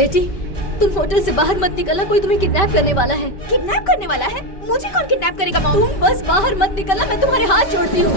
बेटी, तुम होटल से बाहर मत निकलना, कोई तुम्हें किडनैप करने वाला है। किडनैप करने वाला है? मुझे कौन किडनैप करेगा मॉम? तुम बस बाहर मत निकलना, मैं तुम्हारे हाथ जोड़ती हूँ।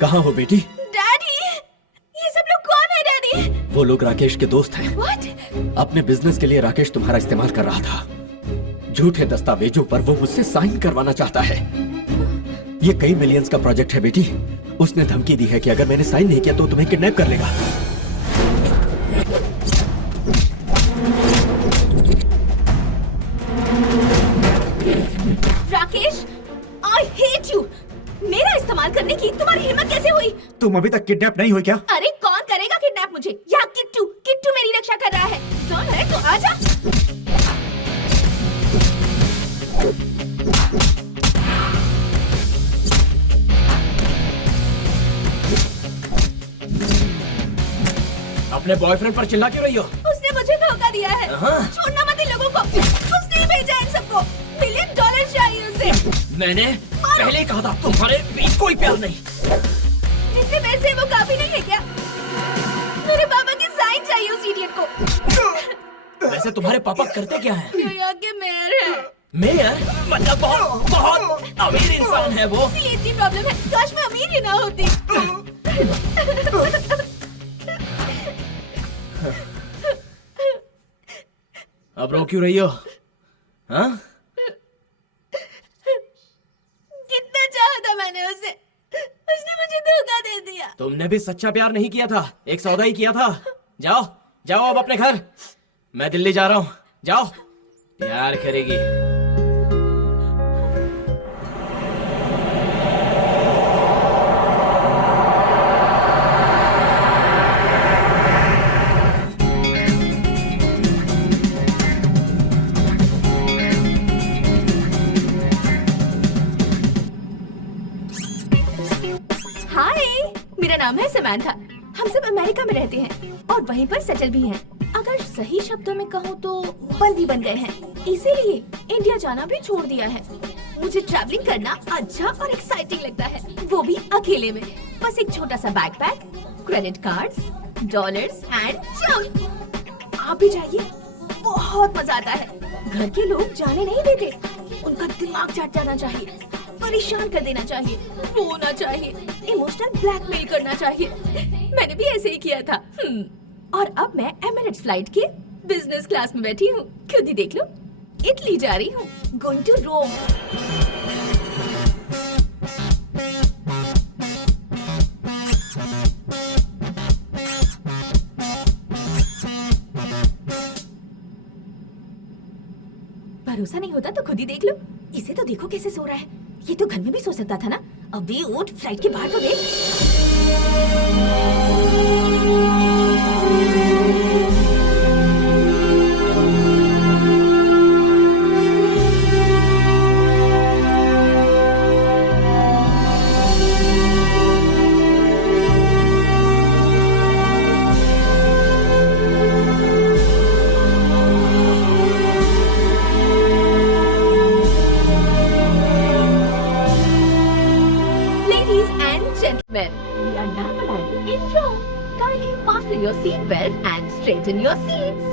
कहाँ हो बेटी? डैडी, ये सब लोग कौन है डैडी? वो लोग राकेश के दोस्त हैं। What? अपने बिजनेस के लिए राकेश तुम्हारा इस्तेमाल कर रहा था। झूठे दस्तावेजों पर वो मुझसे साइन करवाना चाहता है। ये कई मिलियंस का प्रोजेक्ट है बेटी। उसने धमकी दी है कि अगर मैंने साइन नहीं किया तो तुम्हें किडनैप कर लेगा। Rakesh, I hate you. मेरा इस्तेमाल करने की तुम्हारी हिम्मत कैसे हुई? तुम अभी तक किडनैप नहीं हुई क्या? अरे कौन करेगा किडनैप मुझे? यहाँ किट्टू मेरी रक्षा कर रहा है। कौन है तो आजा। अपने बॉयफ्रेंड पर चिल्ला क्यों रही हो? उसने मुझे धोखा दिया है। छोड़ना मत इन लोगों को। उसने ही भेजा इन सबको। $1 मिलियन चाहिए उसे। मैंने पहले कहा था तुम्हारे बीच कोई प्यार नहीं। जितने पैसे वो काफी नहीं है क्या? मेरे पापा की साइन चाहिए उस इडियट को। वैसे तुम्हारे पापा करते क्या हैं? न्यूयॉर्क के मेयर है। मेयर? मतलब बहुत अमीर इंसान है वो। ये इतनी प्रॉब्लम है, काश मैं अमीर ही ना होती। अब रो क्यों रही हो? हाँ? कितना चाहा था मैंने उसे, उसने मुझे धोखा दे दिया। तुमने भी सच्चा प्यार नहीं किया था, एक सौदा ही किया था। जाओ जाओ अब अपने घर। मैं दिल्ली जा रहा हूँ। जाओ, प्यार करेगी। हाय, मेरा नाम है समांथा। हम सब अमेरिका में रहते हैं और वहीं पर सेटल भी हैं। अगर सही शब्दों में कहूँ तो बंदी बन गए हैं, इसीलिए इंडिया जाना भी छोड़ दिया है। मुझे ट्रैवलिंग करना अच्छा और एक्साइटिंग लगता है, वो भी अकेले में। बस एक छोटा सा backpack, credit cards, dollars and jump. आप भी जाइए, बहुत मजा आता है। घर के लोग जाने नहीं देते, उनका दिमाग चाट जाना चाहिए, परेशान कर देना चाहिए, रोना चाहिए, इमोशनल ब्लैकमेल करना चाहिए। मैंने भी ऐसे ही किया था। और अब मैं एमिरेट्स फ्लाइट के बिजनेस क्लास में बैठी हूँ। खुद ही देख लो, इटली जा रही हूँ, गोइंग टू रोम। भरोसा नहीं होता तो खुद ही देख लो। इसे तो देखो कैसे सो रहा है। ये तो घर में भी सो सकता था ना। अभी उठ, फ्लाइट के बाहर तो देख। Ladies and gentlemen, we are now landing in Rome. Kindly fasten your seatbelt and straighten your seats.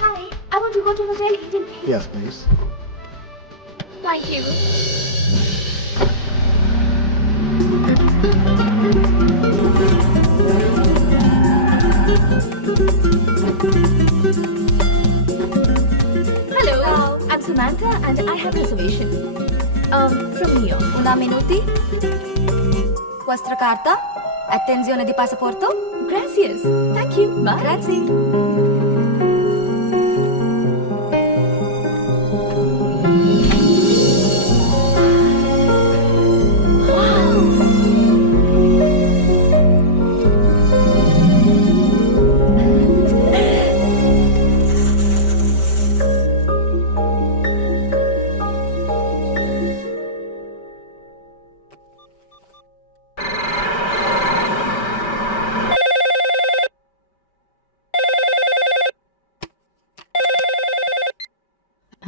Hi, I want to go to Hotel Eden. Yes, please. Thank you. Hello, I'm Samantha and I have reservation. From New York. Una minuti. Vostra carta? Attenzione di passaporto? Gracias. Thank you. Bye. Grazie.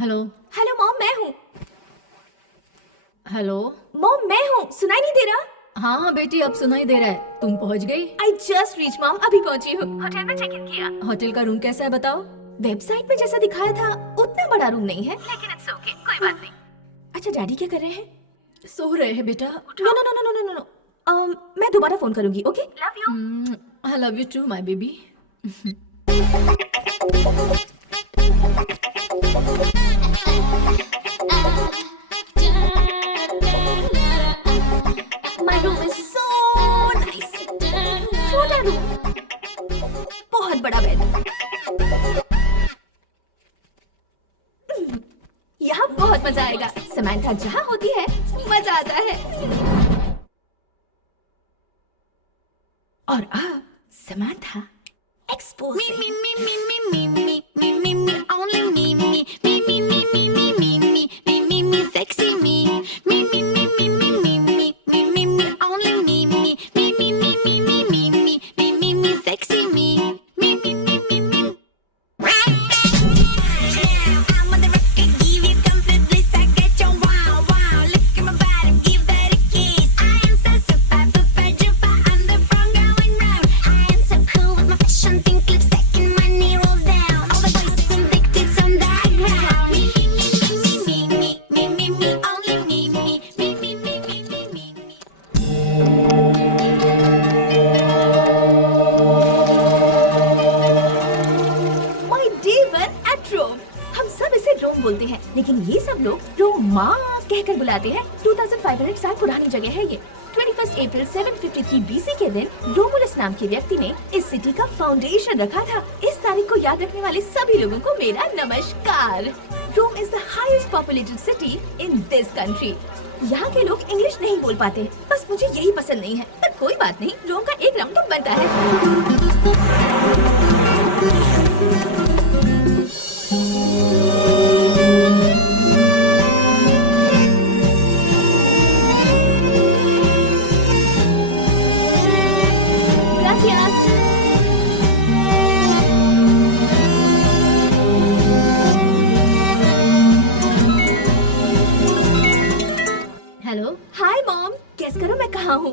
Hello hello mom, मैं हूँ। Hello. Mom, मैं हूँ। सुनाई नहीं दे रहा? हाँ हाँ बेटी, अब सुनाई दे रहा है। तुम पहुंच गई? I just reached मॉम, अभी पहुंची हूँ। होटल में चेक इन किया। होटल का रूम कैसा है बताओ? वेबसाइट पे जैसा दिखाया था उतना बड़ा रूम नहीं है, लेकिन इट्स ओके, कोई बात नहीं। अच्छा, डैडी क्या कर रहे हैं? सो रहे हैं बेटा। No no no no no no no. मैं दोबारा फोन करूंगी, okay? Love you. I love you too my baby. My room is so nice. छोटा रूम, बहुत बड़ा बेड। यहाँ बहुत मजा आएगा। समंथा जहाँ होती है मजा आता है। और अब समंथा एक्सपोज बोलते हैं, लेकिन ये सब लोग रोमा कहकर बुलाते हैं। 2500 साल पुरानी जगह है ये। 21 अप्रैल 753 BC के दिन रोमुलस नाम के व्यक्ति ने इस सिटी का फाउंडेशन रखा था। इस तारीख को याद रखने वाले सभी लोगों को मेरा नमस्कार। Rome is the highest populated city in this country. यहाँ के लोग इंग्लिश नहीं बोल पाते, बस मुझे यही पसंद नहीं है, पर कोई बात नहीं, रोम का एक राउंड तो बनता है। हेलो। हाय मॉम, गेस करो मैं कहाँ हूँ?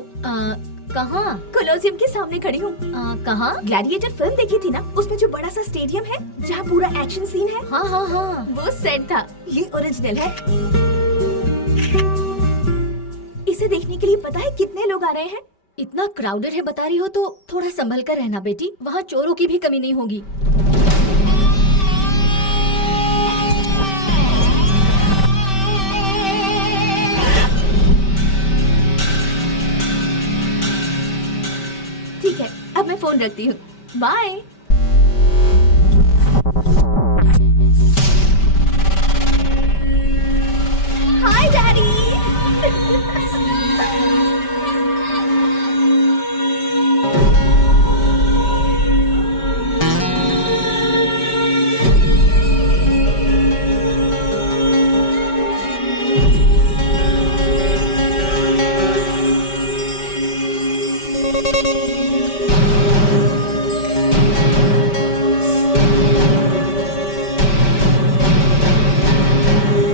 कहाँ? कोलोसियम के सामने खड़ी हूँ। कहाँ? ग्लैडिएटर फिल्म देखी थी ना, उसमें जो बड़ा सा स्टेडियम है जहाँ पूरा एक्शन सीन है, हाँ हाँ हाँ, वो सेट था। ये ओरिजिनल है। इसे देखने के लिए पता है कितने लोग आ रहे हैं? इतना क्राउडेड है बता रही हो तो थोड़ा संभल कर रहना बेटी, वहाँ चोरों की भी कमी नहीं होगी। ठीक है, अब मैं फोन रखती हूँ। Bye. Hi daddy.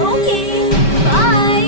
Okay, bye.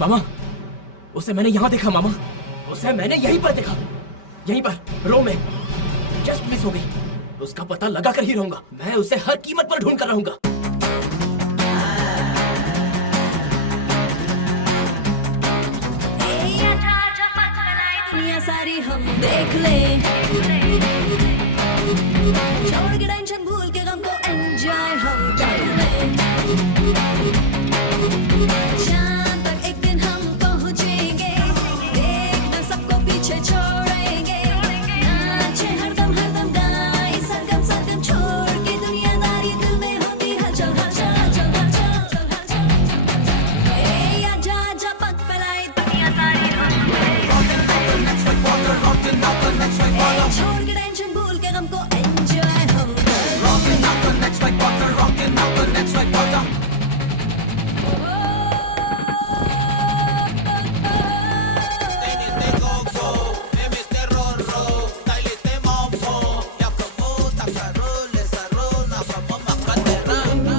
मामा, उसे मैंने यहाँ देखा मामा, उसे मैंने यहीं पर देखा, यहीं पर रो में जस्ट मिस हो गई। उसका पता लगा कर ही रहूंगा, मैं उसे हर कीमत पर ढूंढ कर रहूंगा। दुनिया सारी हम देख ले, छोड़ के टेंशन भूल के गम को एंजॉय हम कर ले। शाम तक एक दिन हम पहुंचेंगे, देखना सबको पीछे छोड़ेंगे। नाचे हरदम हरदम गाए सरगम सरगम, छोड़ के दुनियादारी दिल में होती हलचल हलचल हलचल हलचल हलचल। ए आजा आजा पग फैलाए दुनिया सारी हम छोड़ के टेंशन भूल के गम को एंजॉय हम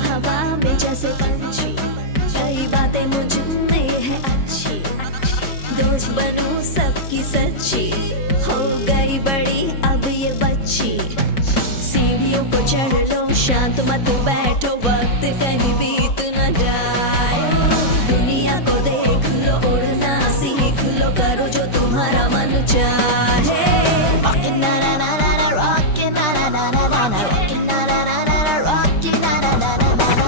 हवा में जैसे पंछी, कई बातें मुझ में है अच्छी। दोस्त बनूं सबकी सच्ची, हो गई बड़ी अब ये बच्ची। सीढ़ियों को चढ़ लो, शांत मत बैठो, वक्त कहीं बीत न जाए। दुनिया को देख लो, उड़ना सीख लो, करो जो तुम्हारा मन चाहे। Rockin' na na na na na, rockin' na na na na na na, rockin' na na na na na, rockin' na na na na na na.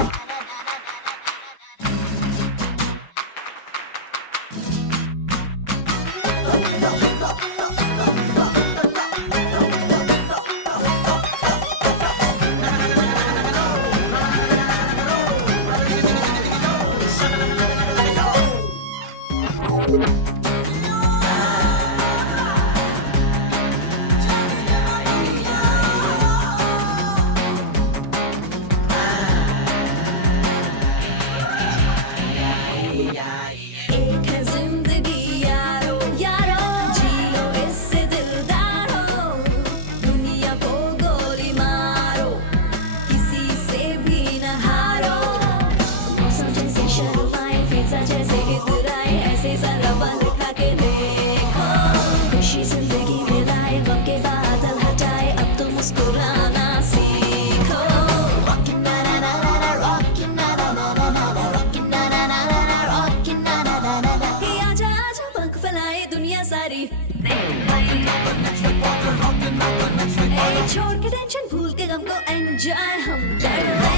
छोड़ के टेंशन भूल के गम को एंजॉय हम कर ले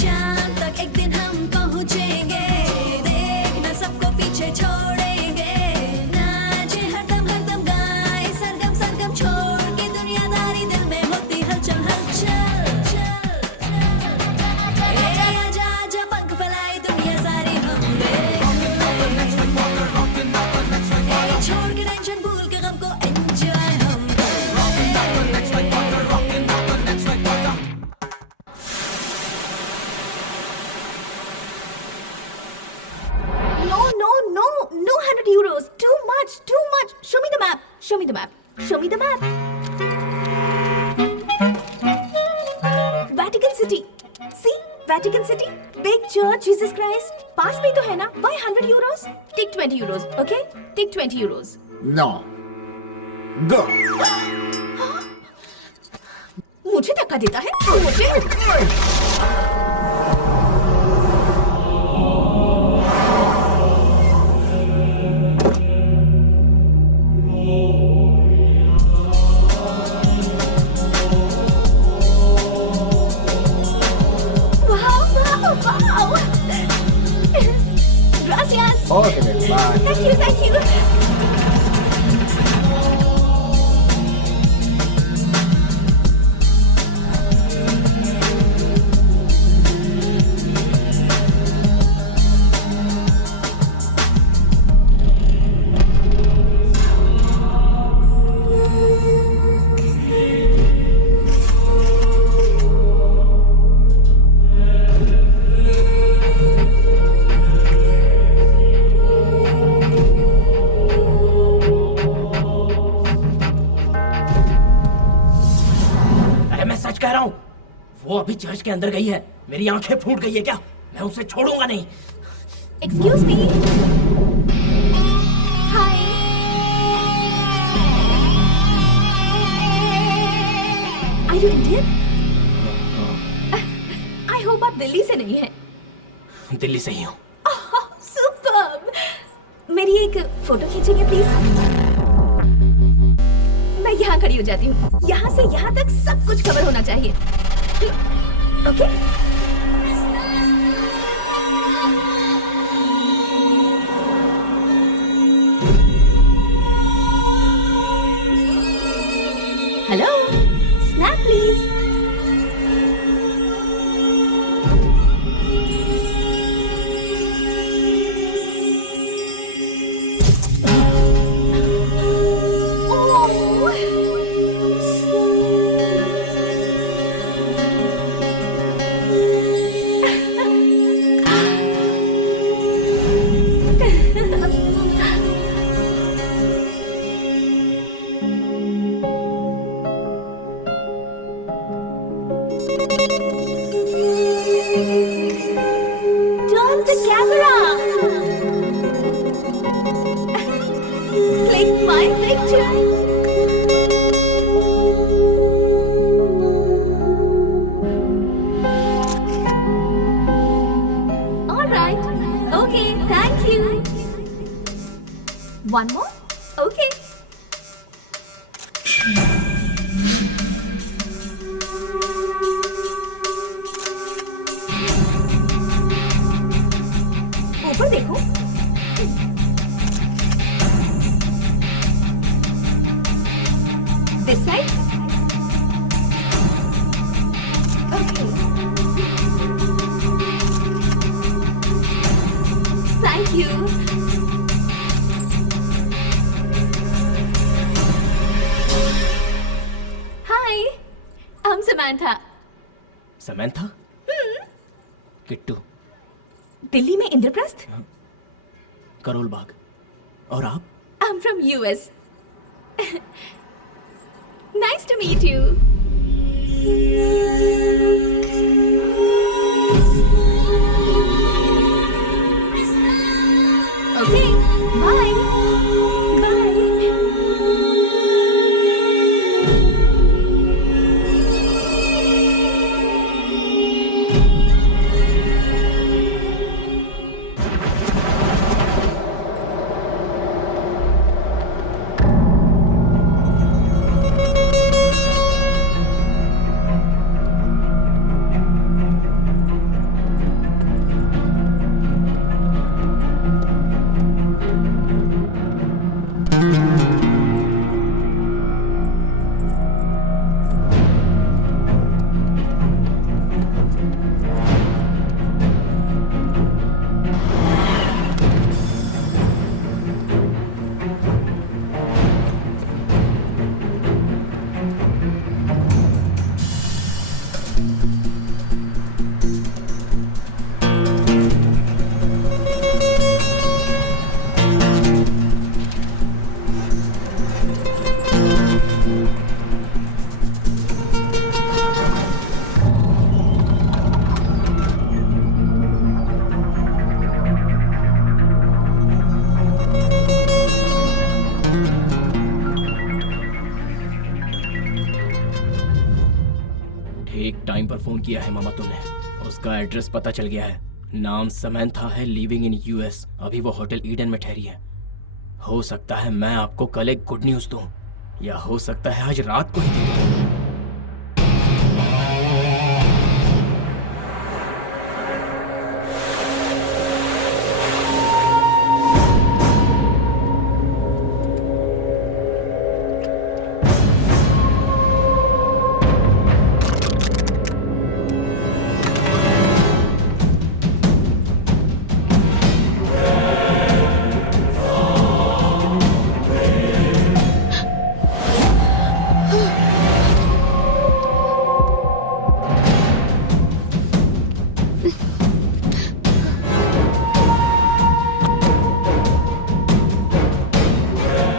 चांद तक एक दिन हम पहुंचेंगे देखना सबको पीछे छोड़ेंगे नाचे हरदम हरदम गाए सरगम सरगम छोड़ के दुनियादारी दिल में होती हलचल हलचल आजा आजा पंख फैलाए दुनिया सारी हम छोड़ के टेंशन भूल के गम को एंजॉय हम No, no, no, no 100 euros. Too much, too much. Show me the map. Show me the map. Show me the map. Vatican City. See, Vatican City. Big church, Jesus Christ. पास में ही तो है ना? Why 100 euros? Take 20 euros, okay? Take 20 euros. No. Go. मुझे धक्का देता है? मुझे? Wow, wow, wow. Gracias. Okay, then, bye. Thank you, thank you. अरे मैं सच कह रहा हूँ वो अभी चर्च के अंदर गई है मेरी आंखें फूट गई है क्या मैं उसे छोड़ूंगा नहीं Excuse me. Hi. Are you Indian? I hope आप दिल्ली से नहीं हैं. दिल्ली से ही हूँ Oh, superb. मेरी एक फोटो खींचेंगे प्लीज? मैं यहाँ खड़ी हो जाती हूँ. यहाँ से यहाँ तक सब कुछ कवर होना चाहिए. Okay? Hello, snap please. Turn the camera. Click my picture. All right. Okay, thank you. One more? Okay. ऊपर देखो. This side? Okay. Thank you. Hi, I'm Samantha. Samantha Kittu Delhi में इंद्रप्रस्थ. करोल बाग और आप I'm from US. Nice to meet you. Okay, bye. Bye. ठीक time पर phone किया है मामा तुमने। उसका एड्रेस पता चल गया है। नाम समैंथा है, लिविंग इन यूएस। अभी वो होटल ईडन में ठहरी है। हो सकता है मैं आपको कल एक गुड न्यूज दूं, या हो सकता है आज रात को ही दूं।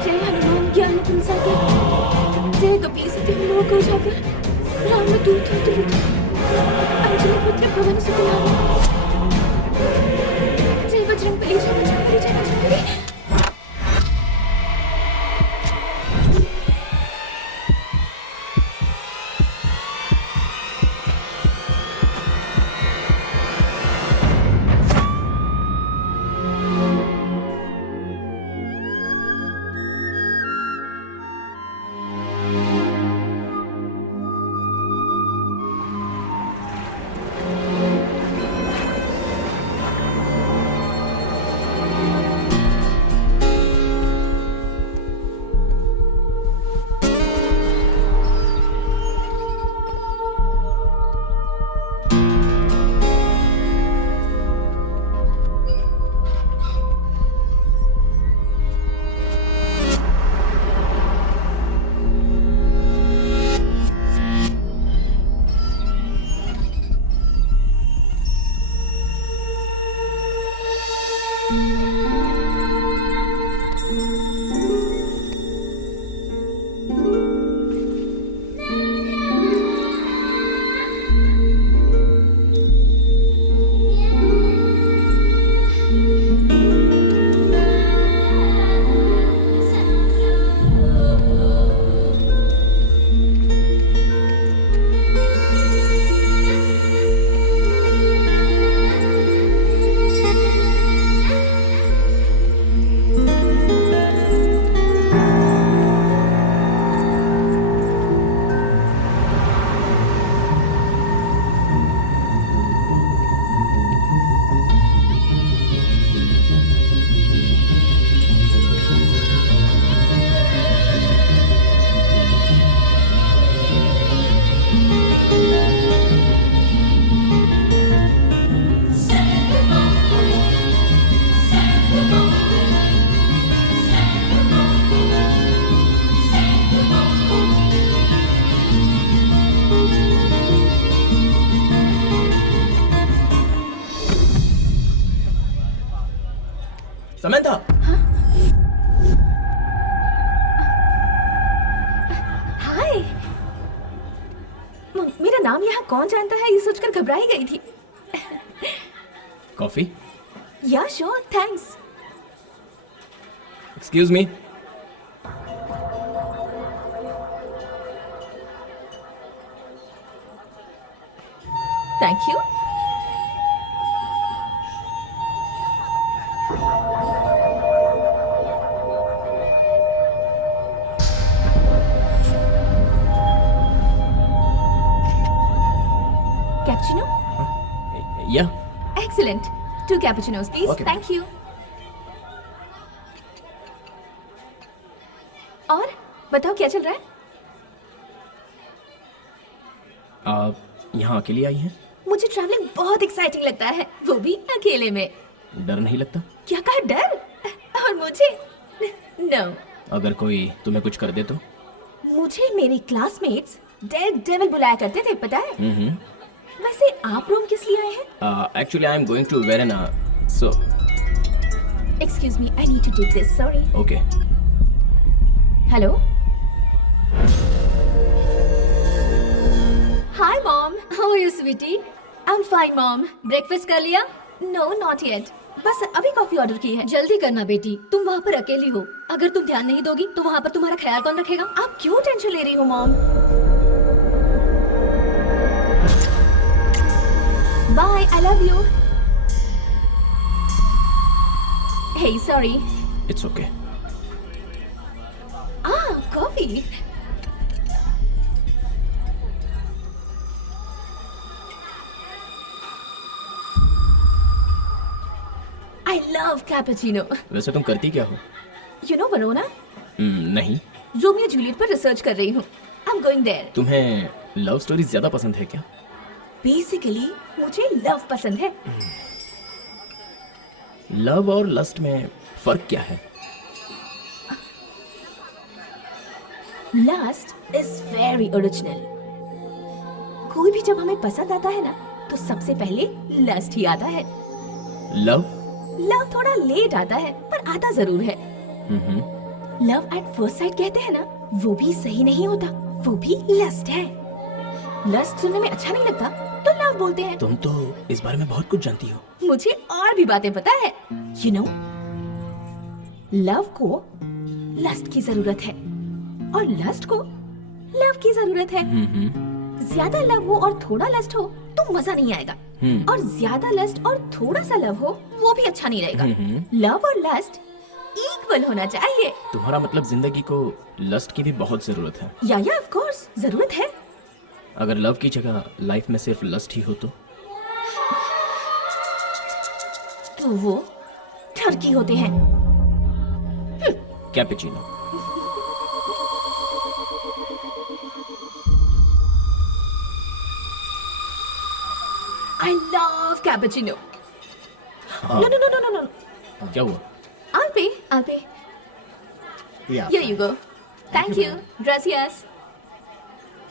जय हनुमान ज्ञान गुण सागर, जय कपीस तिहु लोक उजागर, रामदूत अतुलित, अंजनी पुत्र पवन सुत नाम। जय बजरंगबली, जय बजरंगबली, जय बजरंगबली। समैंथा, हाय। मेरा नाम यहाँ कौन जानता है, ये सोचकर घबराई गई थी। Coffee? Yeah sure, thanks. Excuse me. Thank you. Cappuccino? Yeah excellent. 2 cappuccinos please. Okay. Thank you. और बताओ क्या चल रहा है? आप यहाँ अकेली आई हैं? मुझे ट्रैवलिंग बहुत एक्साइटिंग लगता है, वो भी अकेले में। डर नहीं लगता? क्या कहा, डर? और मुझे? नो। अगर कोई तुम्हें कुछ कर दे तो? मुझे मेरे क्लासमेट्स डेड डेविल बुलाया करते थे, पता है? वैसे आप रोम किस लिए आए हैं? Actually I am going to Verona, so excuse me, I need to take this, sorry. Okay. Hello, hi mom. How are you sweetie? I am fine mom. Breakfast कर लिया? नो नॉट येट, बस अभी coffee order की है। जल्दी करना बेटी, तुम वहाँ पर अकेली हो। अगर तुम ध्यान नहीं दोगी तो वहाँ पर तुम्हारा ख्याल कौन रखेगा? आप क्यों टेंशन ले रही हो mom? Bye, I love you. Hey sorry. It's okay. Coffee. I love cappuccino. वैसे तुम करती क्या हो? यू नो वरोना, नहीं। रोमियो जूलियट पर रिसर्च कर रही हूँ। I am going there. तुम्हें लव स्टोरी ज्यादा पसंद है क्या? बेसिकली मुझे लव पसंद है। लव और लस्ट में फर्क क्या है? Lust is very original. कोई भी जब हमें पसंद आता है ना, तो सबसे पहले लस्ट ही आता है। लव लव थोड़ा लेट आता है, पर आता जरूर है। लव एट फर्स्ट साइट कहते हैं ना, वो भी सही नहीं होता, वो भी लस्ट है। लस्ट सुनने में अच्छा नहीं लगता, तो लव बोलते हैं। तुम तो इस बारे में बहुत कुछ जानती हो। मुझे और भी बातें पता है। यू नो, लव को लस्ट की जरूरत है और लस्ट को लव की जरूरत है। ज्यादा लव हो और थोड़ा लस्ट हो तो मजा नहीं आएगा, और ज्यादा लस्ट और थोड़ा सा लव हो वो भी अच्छा नहीं रहेगा। लव और लस्ट इक्वल होना चाहिए। तुम्हारा मतलब जिंदगी को लस्ट की भी बहुत जरूरत है। या ऑफ कोर्स जरूरत है। अगर लव की जगह लाइफ में सिर्फ लस्ट ही हो तो वो ठरकी होते हैं। Cappuccino. I love cappuccino. No. क्या हुआ? I'll pay. Yeah. Here you go. Thank you. Gracias.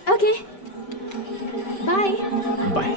Okay. Bye. Bye.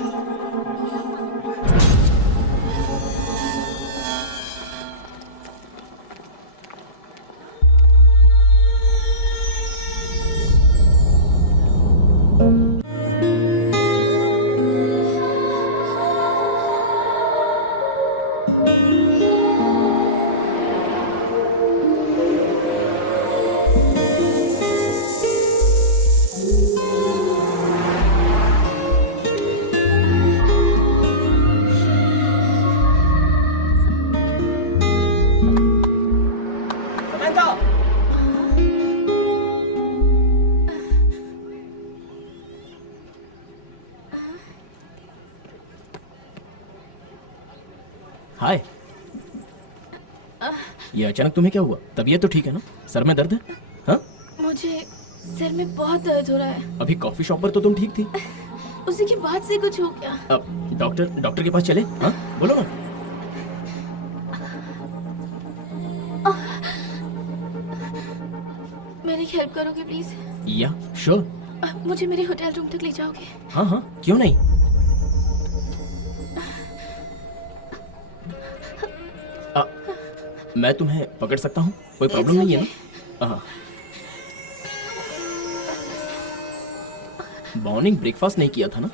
Hi. ये अचानक तुम्हें क्या हुआ? तबीयत तो ठीक है ना? सर में दर्द है? हाँ? मुझे सिर में बहुत दर्द हो रहा है। अभी कॉफी शॉप पर तो तुम ठीक थी। उसी के बाद से कुछ हो गया। अब डॉक्टर के पास चले? हाँ, बोलो ना। मेरी हेल्प करोगे प्लीज? या श्योर। मुझे मेरे होटल रूम तक ले जाओगे? हाँ, क्यों नहीं। मैं तुम्हें पकड़ सकता हूँ, कोई प्रॉब्लम नहीं है ना? मॉर्निंग ब्रेकफास्ट नहीं किया था ना,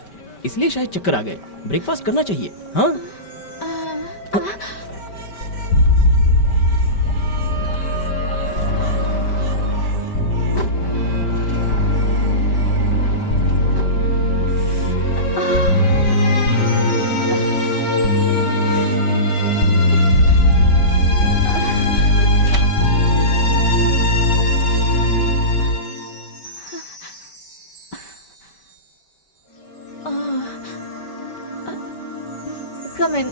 इसलिए शायद चक्कर आ गए। ब्रेकफास्ट करना चाहिए। हाँ, Come in.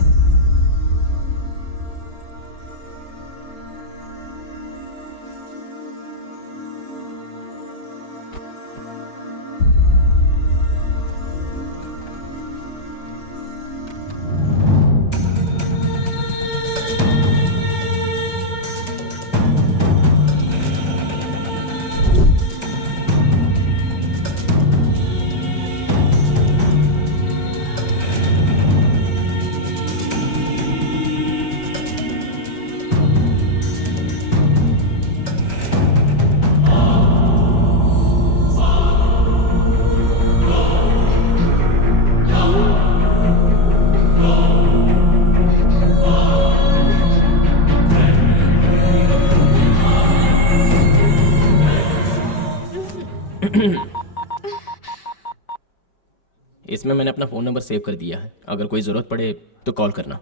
इसमें मैंने अपना फोन नंबर सेव कर दिया है, अगर कोई जरूरत पड़े तो कॉल करना।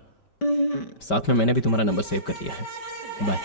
साथ में मैंने भी तुम्हारा नंबर सेव कर लिया है। Bye.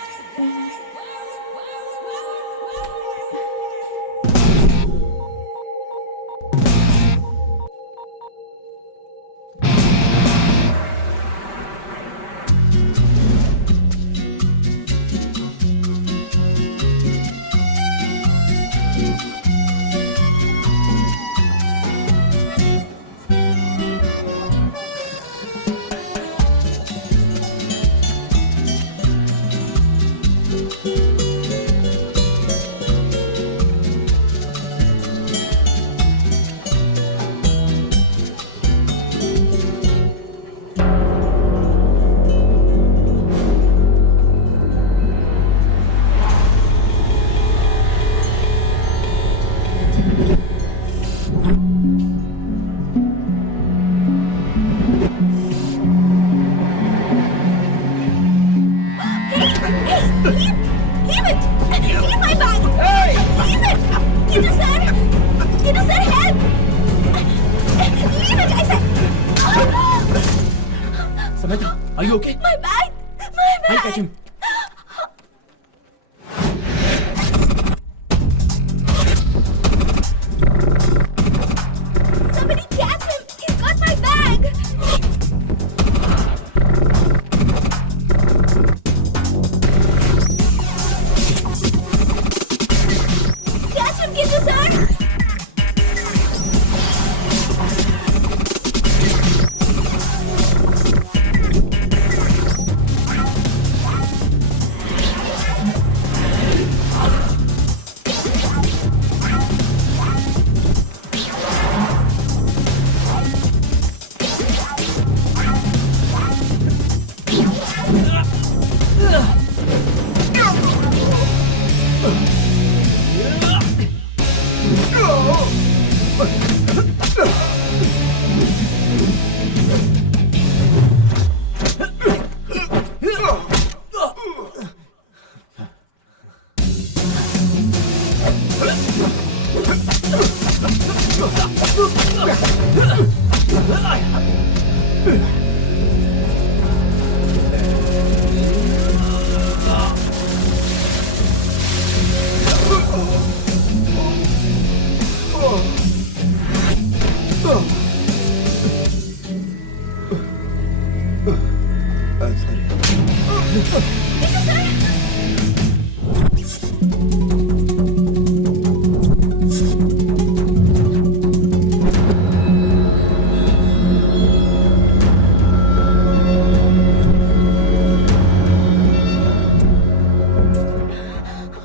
Leave it! Leave my bag! Leave it! Kiddo sir! Kiddo sir, help! Leave it, I said! Samantha, are you okay? My bag! My I'll bag! catch him. Somebody catch him! He's got my bag! Catch him, Kiddo sir!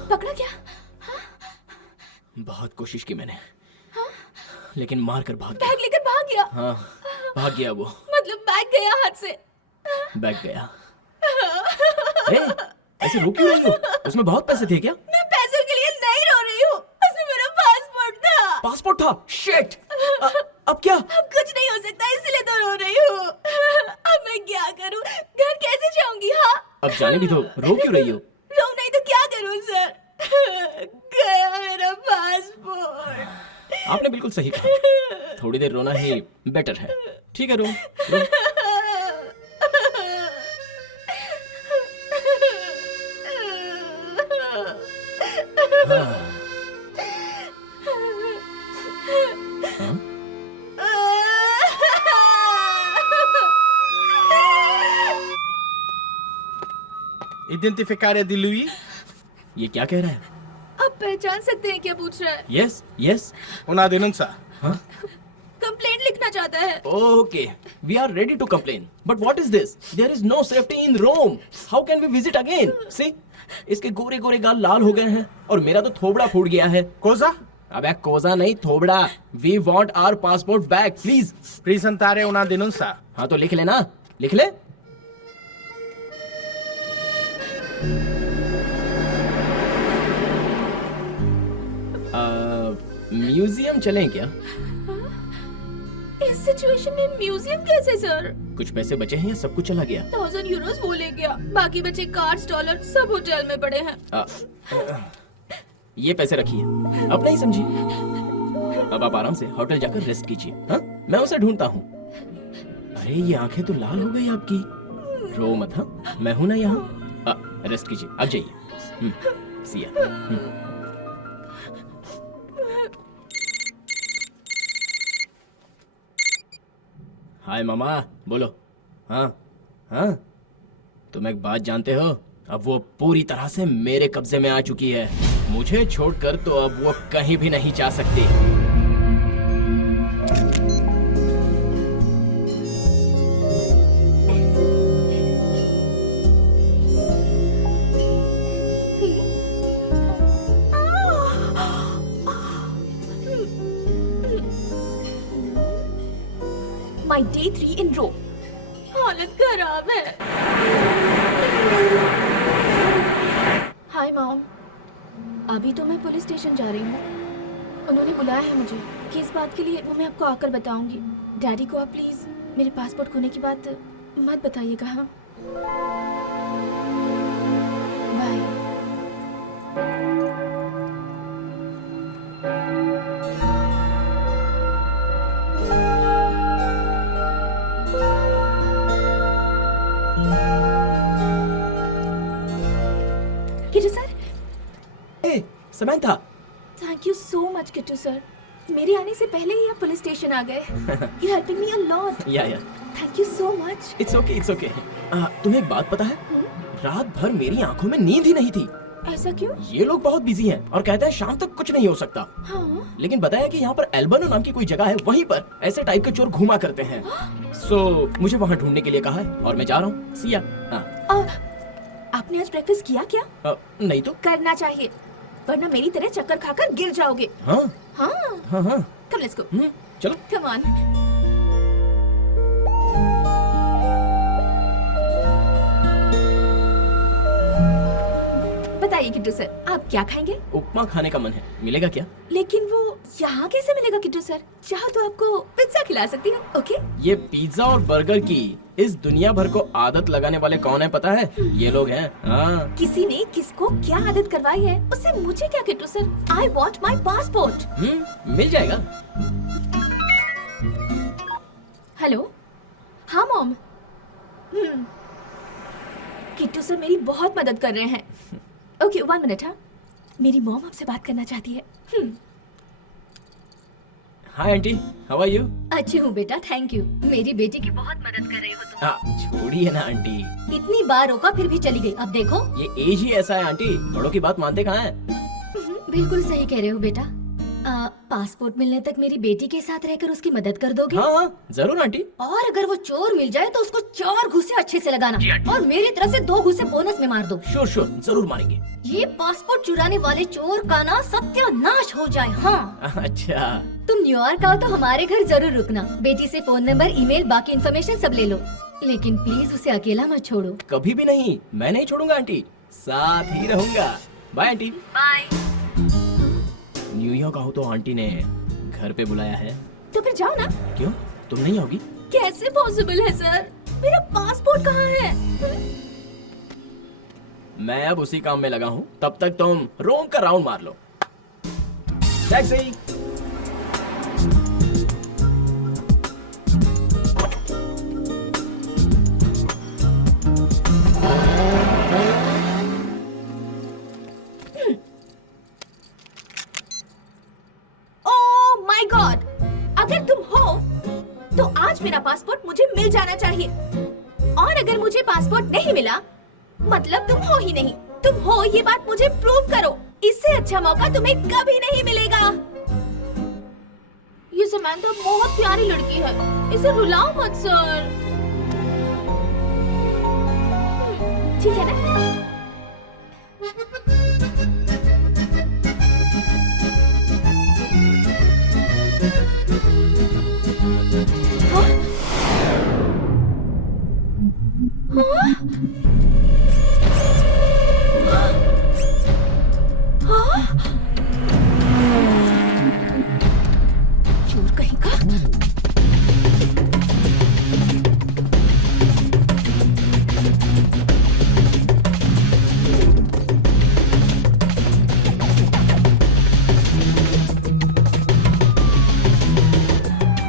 पकड़ा क्या? बहुत कोशिश की मैंने, लेकिन मार कर भाग गया। बैग लेकर भाग गया। हाँ, भाग गया वो। मतलब बैग गया हाथ से। बैग गया। ए, ऐसे रो क्यों रही हो? उसमें बहुत पैसे थे क्या? मैं पैसों के लिए नहीं रो रही हूँ। उसमें मेरा पासपोर्ट था। पासपोर्ट था? शिट! अब क्या? अब कुछ नहीं हो सकता, इसलिए तो रो रही हूँ। अब मैं क्या करूँ? घर कैसे जाऊंगी? हाँ, अब जाने भी तो, रो क्यों रही हो? रो नहीं तो क्या करूँ सर? गया मेरा पासपोर्ट। आपने बिल्कुल सही कहा, थोड़ी देर रोना ही बेटर है। ठीक है, रो, रो। हाँ? Identificare di lui? ये क्या कह रहा है? आप पहचान सकते हैं क्या पूछ रहा है? Yes yes. Una denuncia. हाँ? कंप्लेंट लिखना चाहता है। Okay, we are ready to complain. But what is this? There is no safety in Rome. How can we visit again? See, इसके गोरे गोरे गाल लाल हो गए हैं और मेरा तो थोबड़ा फूट गया है। Cosa? अबे कोजा नहीं, थोबड़ा। We want our passport back, please. Presentare una denuncia. हाँ तो लिख लेना, लिख ले। म्यूजियम चलें क्या? इस सिचुएशन में म्यूजियम कैसे सर? कुछ पैसे बचे हैं या सब कुछ चला गया? 1000 यूरोस वो ले गया, बाकी बचे कार्ड्स डॉलर सब होटल में पड़े हैं। ये पैसे रखिए, अपना ही समझिए। अब आप आराम से होटल जाकर रेस्ट कीजिए। हाँ? मैं उसे ढूंढता हूँ। अरे ये आंखें तो लाल हो गई आपकी। रो मत, हाँ मैं हूं ना यहाँ। रेस्ट कीजिए, अब जाइए। सिया। हाय मामा, बोलो। हाँ हाँ, तुम एक बात जानते हो, अब वो पूरी तरह से मेरे कब्जे में आ चुकी है। मुझे छोड़कर तो अब वो कहीं भी नहीं जा सकती। My day 3 in row. हालत खराब है। हाय मॉम, अभी तो मैं पुलिस स्टेशन जा रही हूँ। उन्होंने बुलाया है मुझे। किस बात के लिए वो मैं आपको आकर बताऊंगी। डैडी को आप प्लीज मेरे पासपोर्ट खोने की बात मत बताइएगा। हाँ, bye. Kittu sir, ah, Samantha. Thank you so much Kittu sir. मेरे आने से पहले ही आप पुलिस स्टेशन आ गए। You helping me a lot. Yeah thank you so much. It's okay, it's okay. तुम्हें एक बात पता है, रात भर मेरी आंखों में नींद ही नहीं थी। ऐसा क्यों? ये लोग बहुत बिजी हैं और कहते हैं शाम तक कुछ नहीं हो सकता। हाँ, लेकिन बताया कि यहाँ पर एल्बनो नाम की कोई जगह है, वहीं पर ऐसे टाइप के चोर घुमा करते हैं। सो मुझे वहाँ ढूंढने के लिए कहा है और मैं जा रहा हूँ। सिया। आपने आज ब्रेकफास्ट किया क्या? नहीं तो। करना चाहिए, वरना मेरी तरह चक्कर खाकर गिर जाओगे। हाँ हाँ, हाँ हाँ। Come let's go. चलो। Come on. बताइए किट्टू सर, आप क्या खाएंगे? उपमा खाने का मन है, मिलेगा क्या? लेकिन वो यहाँ कैसे मिलेगा किट्टू सर? चाहो तो आपको पिज्जा खिला सकती हूँ। ओके? ये पिज्जा और बर्गर की इस दुनिया भर को आदत लगाने वाले कौन है पता है? ये लोग हैं। हाँ। किसी ने किसको क्या आदत करवाई है उससे मुझे क्या Kittu sir? I want my passport. मिल जाएगा। हेलो, हाँ मॉम। किट्टू सर मेरी बहुत मदद कर रहे हैं। Okay, 1 minute. हाँ, मेरी मॉम आपसे बात करना चाहती है। Hi aunty, how are you? अच्छी हूँ बेटा, थैंक यू। मेरी बेटी की बहुत मदद कर रही हो तुम। छोड़िए ना आंटी। इतनी बार रोका फिर भी चली गई। अब देखो। ये एज ही ऐसा है आंटी, बड़ों की बात मानते कहाँ हैं? बिल्कुल सही कह रहे हो बेटा। पासपोर्ट मिलने तक मेरी बेटी के साथ रहकर उसकी मदद कर दोगे? हाँ जरूर आंटी। और अगर वो चोर मिल जाए तो उसको 4 घुसे अच्छे से लगाना और मेरी तरफ से 2 घुसे बोनस में मार दो। श्योर श्योर, जरूर मारेंगे। ये पासपोर्ट चुराने वाले चोर का ना सत्यानाश हो जाए। हाँ, अच्छा। तुम न्यूयॉर्क आओ तो हमारे घर जरूर रुकना। बेटी से फोन नंबर, ईमेल, बाकी इन्फॉर्मेशन सब ले लो, लेकिन प्लीज उसे अकेला मत छोड़ो। कभी भी नहीं, मैं नहीं छोड़ूंगा आंटी, साथ ही रहूंगा। Bye aunty. बाय। न्यूयॉर्क आओ तो आंटी ने घर पे बुलाया है। तो फिर जाओ ना। क्यों, तुम नहीं आओगी? कैसे पॉसिबल है सर? मेरा पासपोर्ट कहाँ है? मैं अब उसी काम में लगा हूँ, तब तक तुम रोम का राउंड मार लो। टैक्सी। ओह माय गॉड, अगर तुम हो तो आज मेरा पासपोर्ट मुझे मिल जाना चाहिए, और अगर मुझे पासपोर्ट नहीं मिला मतलब तुम हो ही नहीं। तुम हो ये बात मुझे प्रूव करो। इससे अच्छा मौका तुम्हें कभी नहीं मिलेगा। ये समंथा बहुत प्यारी लड़की है, इसे रुलाओ मत सर। ठीक है ना? चोर कहीं का।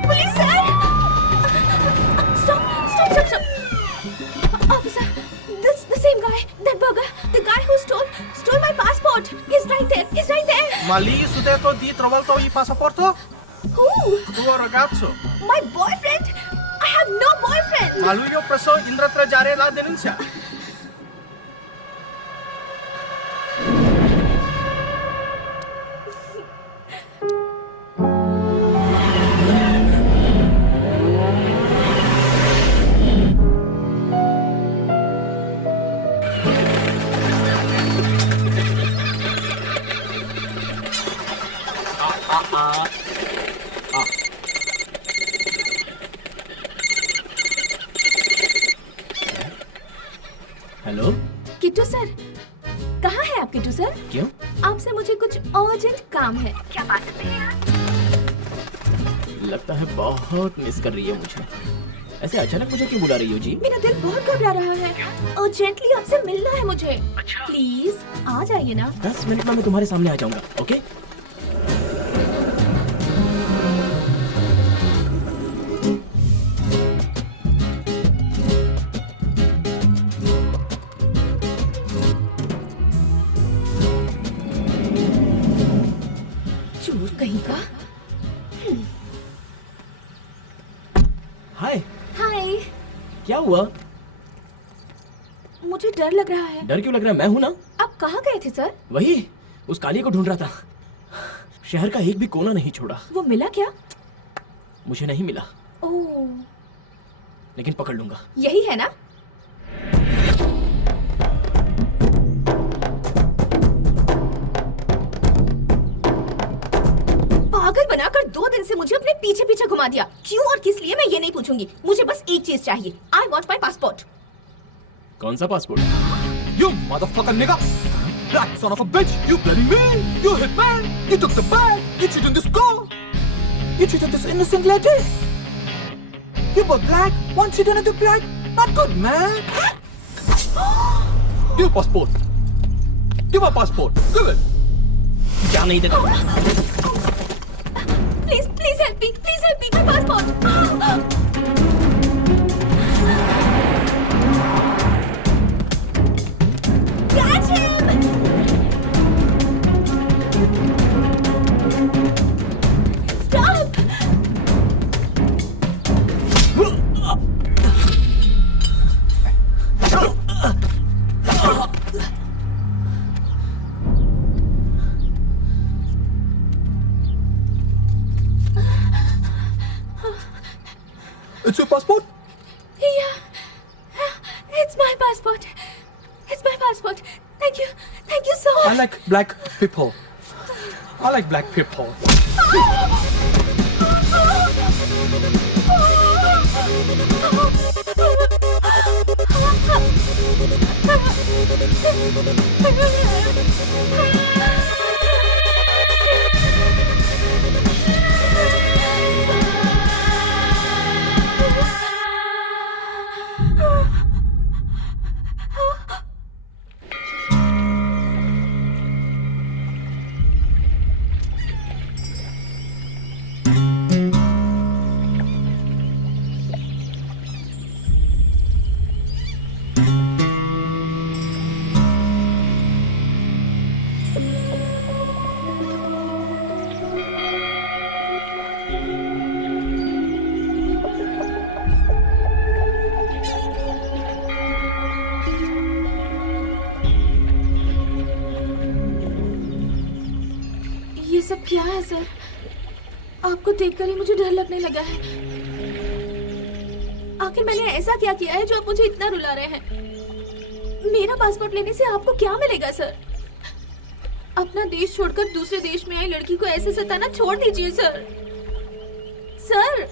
Police sir, Ma lì su detto di trovato il passaporto? Who? Tuo ragazzo. My boyfriend? I have no boyfriend. Ma lui ho preso in retraggiare la denuncia. Hello, Kittu sir, कहाँ है आप किट्टू सर? क्यों? आपसे मुझे कुछ अर्जेंट काम है। क्या बात करते हैं आप? लगता है बहुत मिस कर रही है मुझे। ऐसे अचानक मुझे क्यों बुला रही हो जी? मेरा दिल बहुत घबरा रहा है। अर्जेंटली आपसे मिलना है मुझे। प्लीज आ जाइए ना। 10 मिनट में मैं तुम्हारे सामने आ जाऊंगा, ओके? चोर कहीं का। हाय, हाय, क्या हुआ? मुझे डर लग रहा है। डर क्यों लग रहा है? मैं हूं ना। आप कहाँ गए थे सर? वही, उस काली को ढूंढ रहा था। शहर का एक भी कोना नहीं छोड़ा। वो मिला क्या? मुझे नहीं मिला, ओह, लेकिन पकड़ लूंगा। यही है ना? पागल बनाकर 2 दिन से मुझे अपने पीछे पीछे घुमा दिया। क्यों और किस लिए मैं ये नहीं पूछूंगी। मुझे बस एक चीज चाहिए। आई वॉन्ट माई पासपोर्ट। कौन सा passport? You motherfucking nigga! Black son of a bitch! You bloody me! You hit man! You took the bag! You cheated this girl! You cheated this innocent lady! You both black, one cheated and two black! Not good, man! Give a passport! Give a passport! Give it! क्या नहीं देता? Please please help me, please help me, my passport. Catch him! Stop! It's your passport? Yeah, it's my passport. It's my passport. Thank you so I much. like black people. I like black people. ये सब क्या है sir? आपको देखकर ही मुझे डर लगने लगा है। आखिर मैंने ऐसा क्या किया है जो आप मुझे इतना रुला रहे हैं? मेरा पासपोर्ट लेने से आपको क्या मिलेगा सर? अपना देश छोड़कर दूसरे देश में आई लड़की को ऐसे सताना छोड़ दीजिए सर। Sir,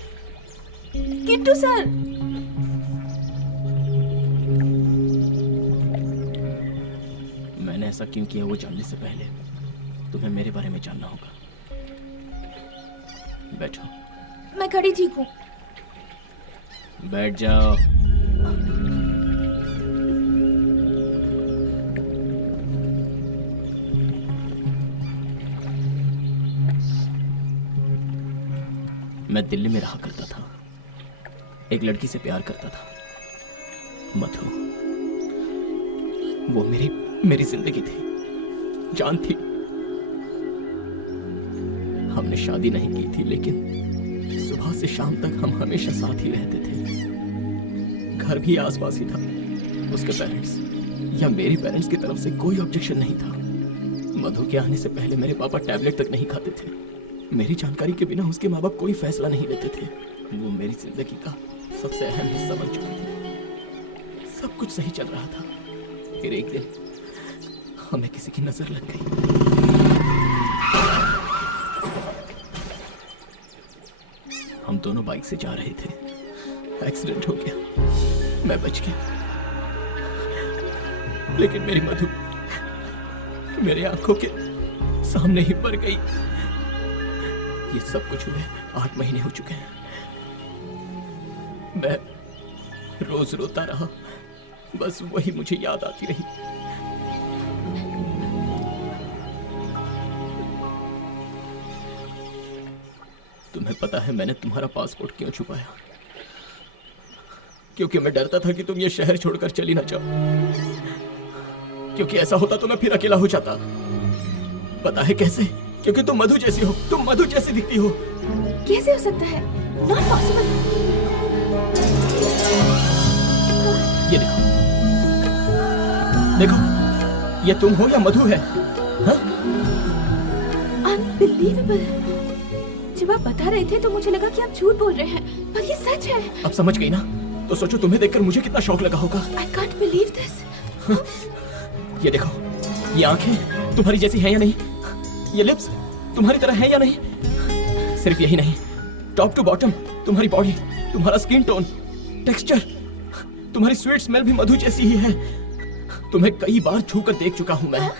Kittu sir. मैंने ऐसा क्यों किया वो जानने से पहले तुम्हें मेरे बारे में जानना होगा। बैठो। मैं खड़ी ठीक हूँ। बैठ जाओ। मैं दिल्ली में रहा करता था। एक लड़की से प्यार करता था, मधु। वो मेरी जिंदगी थी, जान थी। हमने शादी नहीं की थी, लेकिन सुबह से शाम तक हम हमेशा साथ ही रहते थे। घर भी आसपास ही था। उसके पेरेंट्स या मेरे पेरेंट्स की तरफ से कोई ऑब्जेक्शन नहीं था। मधु के आने से पहले मेरे पापा टैबलेट तक नहीं खाते थे। मेरी जानकारी के बिना उसके माँ बाप कोई फैसला नहीं लेते थे। वो मेरी जिंदगी का सबसे अहम हिस्सा बन चुकी थी। सब कुछ सही चल रहा था। फिर एक दिन हमें किसी की नजर लग गई। हम दोनों बाइक से जा रहे थे। एक्सीडेंट हो गया। मैं बच गया, लेकिन मेरी मधु मेरे आंखों के सामने ही मर गई। ये सब कुछ हुए 8 महीने हो चुके हैं। मैं रोज रोता रहा, बस वही मुझे याद आती रही। तुम्हें पता है मैंने तुम्हारा पासपोर्ट क्यों छुपाया? क्योंकि मैं डरता था कि तुम ये शहर छोड़कर चली ना जाओ। क्योंकि ऐसा होता तो मैं फिर अकेला हो जाता। पता है कैसे? क्योंकि तुम मधु जैसी हो। तुम मधु जैसी दिखती हो। कैसे हो सकता है? Not possible. ये देखो, देखो, ये तुम हो या मधु है? हाँ? अनबिलीवेबल। जब आप बता रहे थे तो मुझे लगा कि आप झूठ बोल रहे हैं, पर ये सच है। अब समझ गई ना? तो सोचो तुम्हें देखकर मुझे कितना शौक लगा होगा। I can't believe this. ये देखो, ये आंखें तुम्हारी जैसी हैं या नहीं? ये लिप्स तुम्हारी तरह हैं या नहीं? सिर्फ यही नहीं, टॉप टू बॉटम तुम्हारी बॉडी, तुम्हारा स्किन टोन, टेक्सचर, तुम्हारी स्वीट स्मेल भी मधु जैसी ही है। तुम्हें कई बार छूकर देख चुका हूं मैं।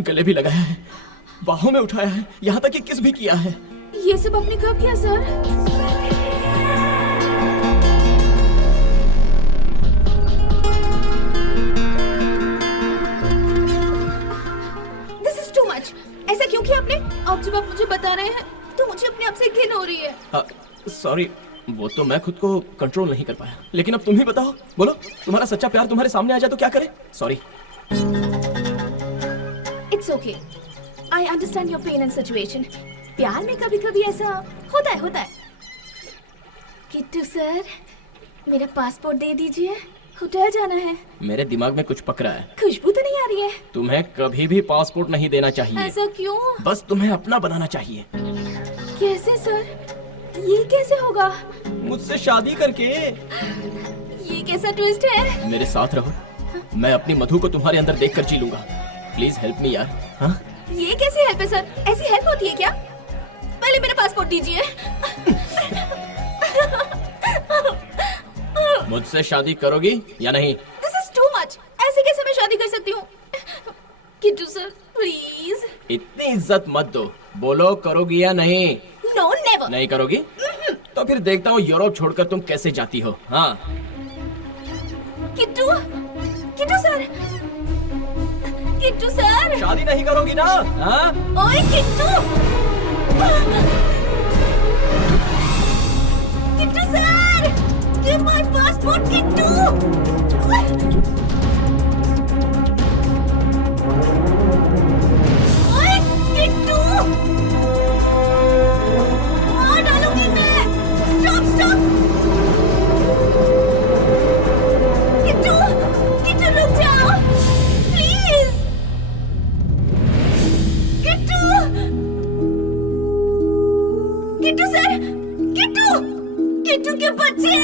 गले भी लगाया है, बाहों में उठाया है, यहाँ तक कि किस भी किया है। ये सब आपने कब किया sir? This is too much. ऐसा क्यों किया आपने? अब जब आप मुझे बता रहे हैं तो मुझे अपने आप से घिन हो रही है। सॉरी, वो तो मैं खुद को कंट्रोल नहीं कर पाया। लेकिन अब तुम ही बताओ, बोलो, तुम्हारा सच्चा प्यार तुम्हारे सामने आ जाए तो क्या करे? Sorry. It's okay. I understand your pain and situation. प्यार में कभी कभी ऐसा होता है। किट्टू सर, मेरा पासपोर्ट दे दीजिए, होटल जाना है। मेरे दिमाग में कुछ पक रहा है। खुशबू तो नहीं आ रही है। तुम्हें कभी भी पासपोर्ट नहीं देना चाहिए। ऐसा क्यों? बस तुम्हें अपना बनाना चाहिए। कैसे सर? ये कैसे होगा? मुझसे शादी करके। ये कैसा ट्विस्ट है? मेरे साथ रहो, मैं अपनी मधु को तुम्हारे अंदर देखकर जी लूंगा। प्लीज हेल्प मी यार। हाँ? ये कैसे हेल्प है सर? ऐसी हेल्प होती है क्या? पहले मेरा पासपोर्ट दीजिए। मुझसे शादी करोगी या नहीं? This is too much. ऐसे कैसे मैं शादी कर सकती हूँ? Kittu sir, please. इतनी इज्जत मत दो। बोलो, करोगी या नहीं? No, never. नहीं करोगी? तो फिर देखता हूँ यूरोप छोड़कर तुम कैसे जाती हो। हाँ? Kittu sir, Kittu sir. शादी नहीं करोगी ना? हाँ? ओए Kittu! Kittu sir! Give my passport, Kittu! ओए किट्टू! मार डालूंगी मैं! Stop! किट्टू! किट्टू रुक जाओ! Please! किट्टू सर, किट्टू के बच्चे।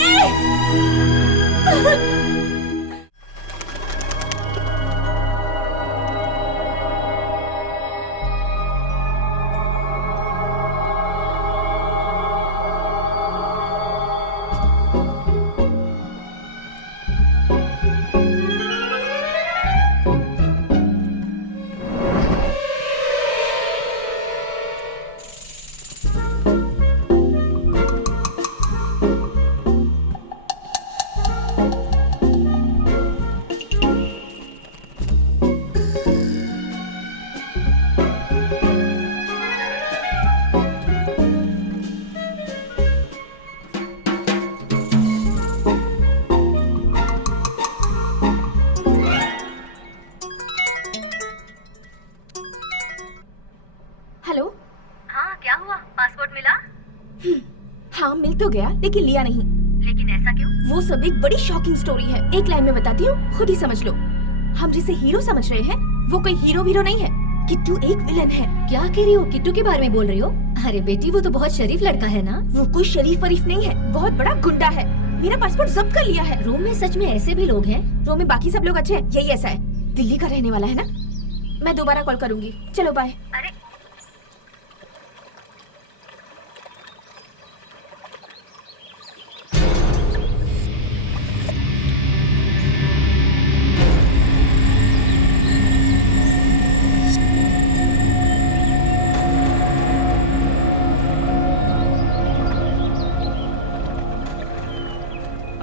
तो गया लेकिन लिया नहीं। लेकिन ऐसा क्यों? वो सब एक बड़ी शॉकिंग स्टोरी है, एक लाइन में बताती हूँ, खुद ही समझ लो। हम जिसे हीरो समझ रहे हैं वो कोई हीरो वीरो नहीं है, किट्टू एक विलन है। क्या कह रही हो? किट्टू के बारे में बोल रही हो? अरे बेटी वो तो बहुत शरीफ लड़का है ना। वो कोई शरीफ वरीफ नहीं है, बहुत बड़ा गुंडा है। मेरा पासपोर्ट जब्त कर लिया है। रोम में सच में ऐसे भी लोग हैं? रोम में बाकी सब लोग अच्छे हैं, यही ऐसा है। दिल्ली का रहने वाला है ना। मैं दोबारा कॉल करूंगी, चलो बाय। अरे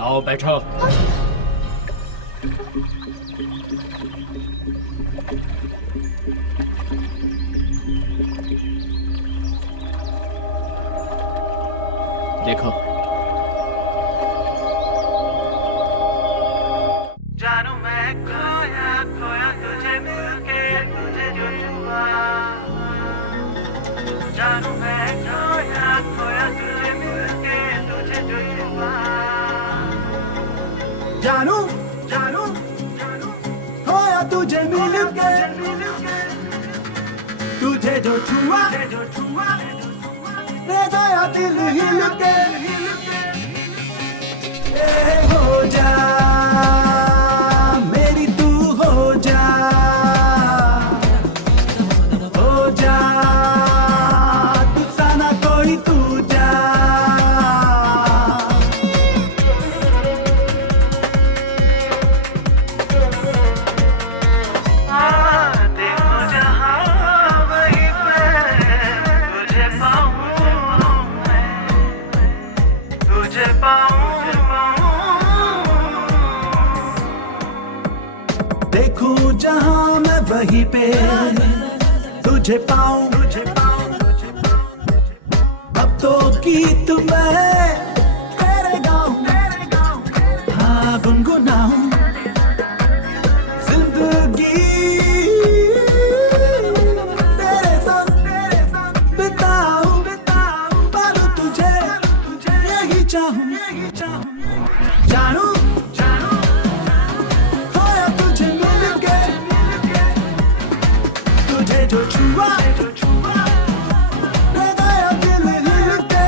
आओ बैठो। देखो जानू मैं खोया खोया तुझे मिलके तुझे जो छुआ, जानू मैं खोया खोया तुझे मिलके तुझे जो छुआ, जानू जानू खोया तुझे मिलके तुझे जो छुआ रे गया दिल हिल के। ए हो जा मेरी तू हो जा तुझसा ना कोई तू जा। देखो जहाँ वहीं पे तुझे पाऊँ तुझे पाऊँ, देखूं जहां मैं वहीं पे तुझे पाऊं। अब तो गीत मैं तेरे गाऊं, हाँ गुनगुनाऊं जिंदगी तेरे संग बिताऊं पर तुझे यही चाहूं। जानू खोया तुझे मिलके तुझे जो छुआ रे गया दिल हिल के।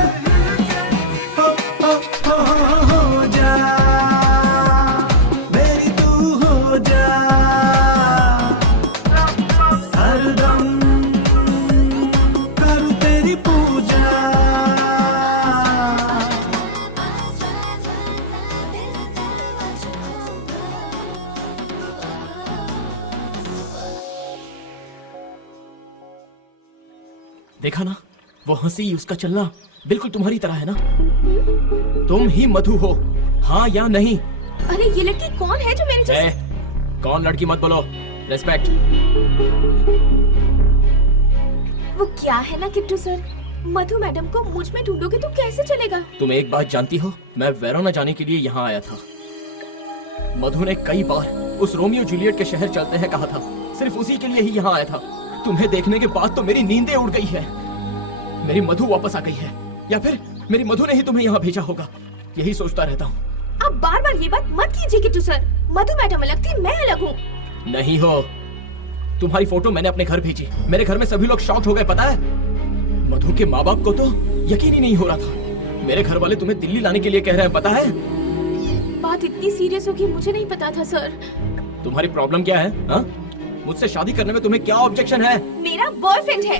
हो जा मेरी तू हो जा हरदम करूं तेरी पूजा। देखा ना, वो हंसी उसका चलना बिल्कुल तुम्हारी तरह है ना। तुम ही मधु हो, हाँ या नहीं? अरे ये लड़की कौन है जो मेरे जैसे? कौन लड़की मत बोलो, रेस्पेक्ट। वो क्या है ना किट्टू सर, मधु मैडम को मुझ में ढूंढोगे तो कैसे चलेगा? तुम एक बात जानती हो, मैं वेरोना जाने के लिए यहाँ आया था। मधु ने कई बार उस रोमियो जूलियट के शहर चलते हैं कहा था, सिर्फ उसी के लिए ही यहाँ आया था। तुम्हें देखने के बाद तो मेरी नींदें उड़ गई है। मेरी मधु वापस आ गई है, या फिर मेरी मधु ने ही तुम्हें यहाँ भेजा होगा, यही सोचता रहता हूँ। आप बार बार ये बात मत कीजिए किट्टू सर। मधु मैडम अलग थी, मैं अलग हूँ। नहीं हो। तुम्हारी फोटो मैंने अपने घर भेजी, मेरे घर में सभी लोग शॉक्ड हो गए, पता है? मधु के माँ बाप को तो यकीन ही नहीं हो रहा था। मेरे घर वाले तुम्हें दिल्ली लाने के लिए कह रहे हैं, पता है? बात इतनी सीरियस होगी मुझे नहीं पता था सर। तुम्हारी प्रॉब्लम क्या है? हा? मुझसे शादी करने में तुम्हें क्या ऑब्जेक्शन है? मेरा बॉयफ्रेंड है,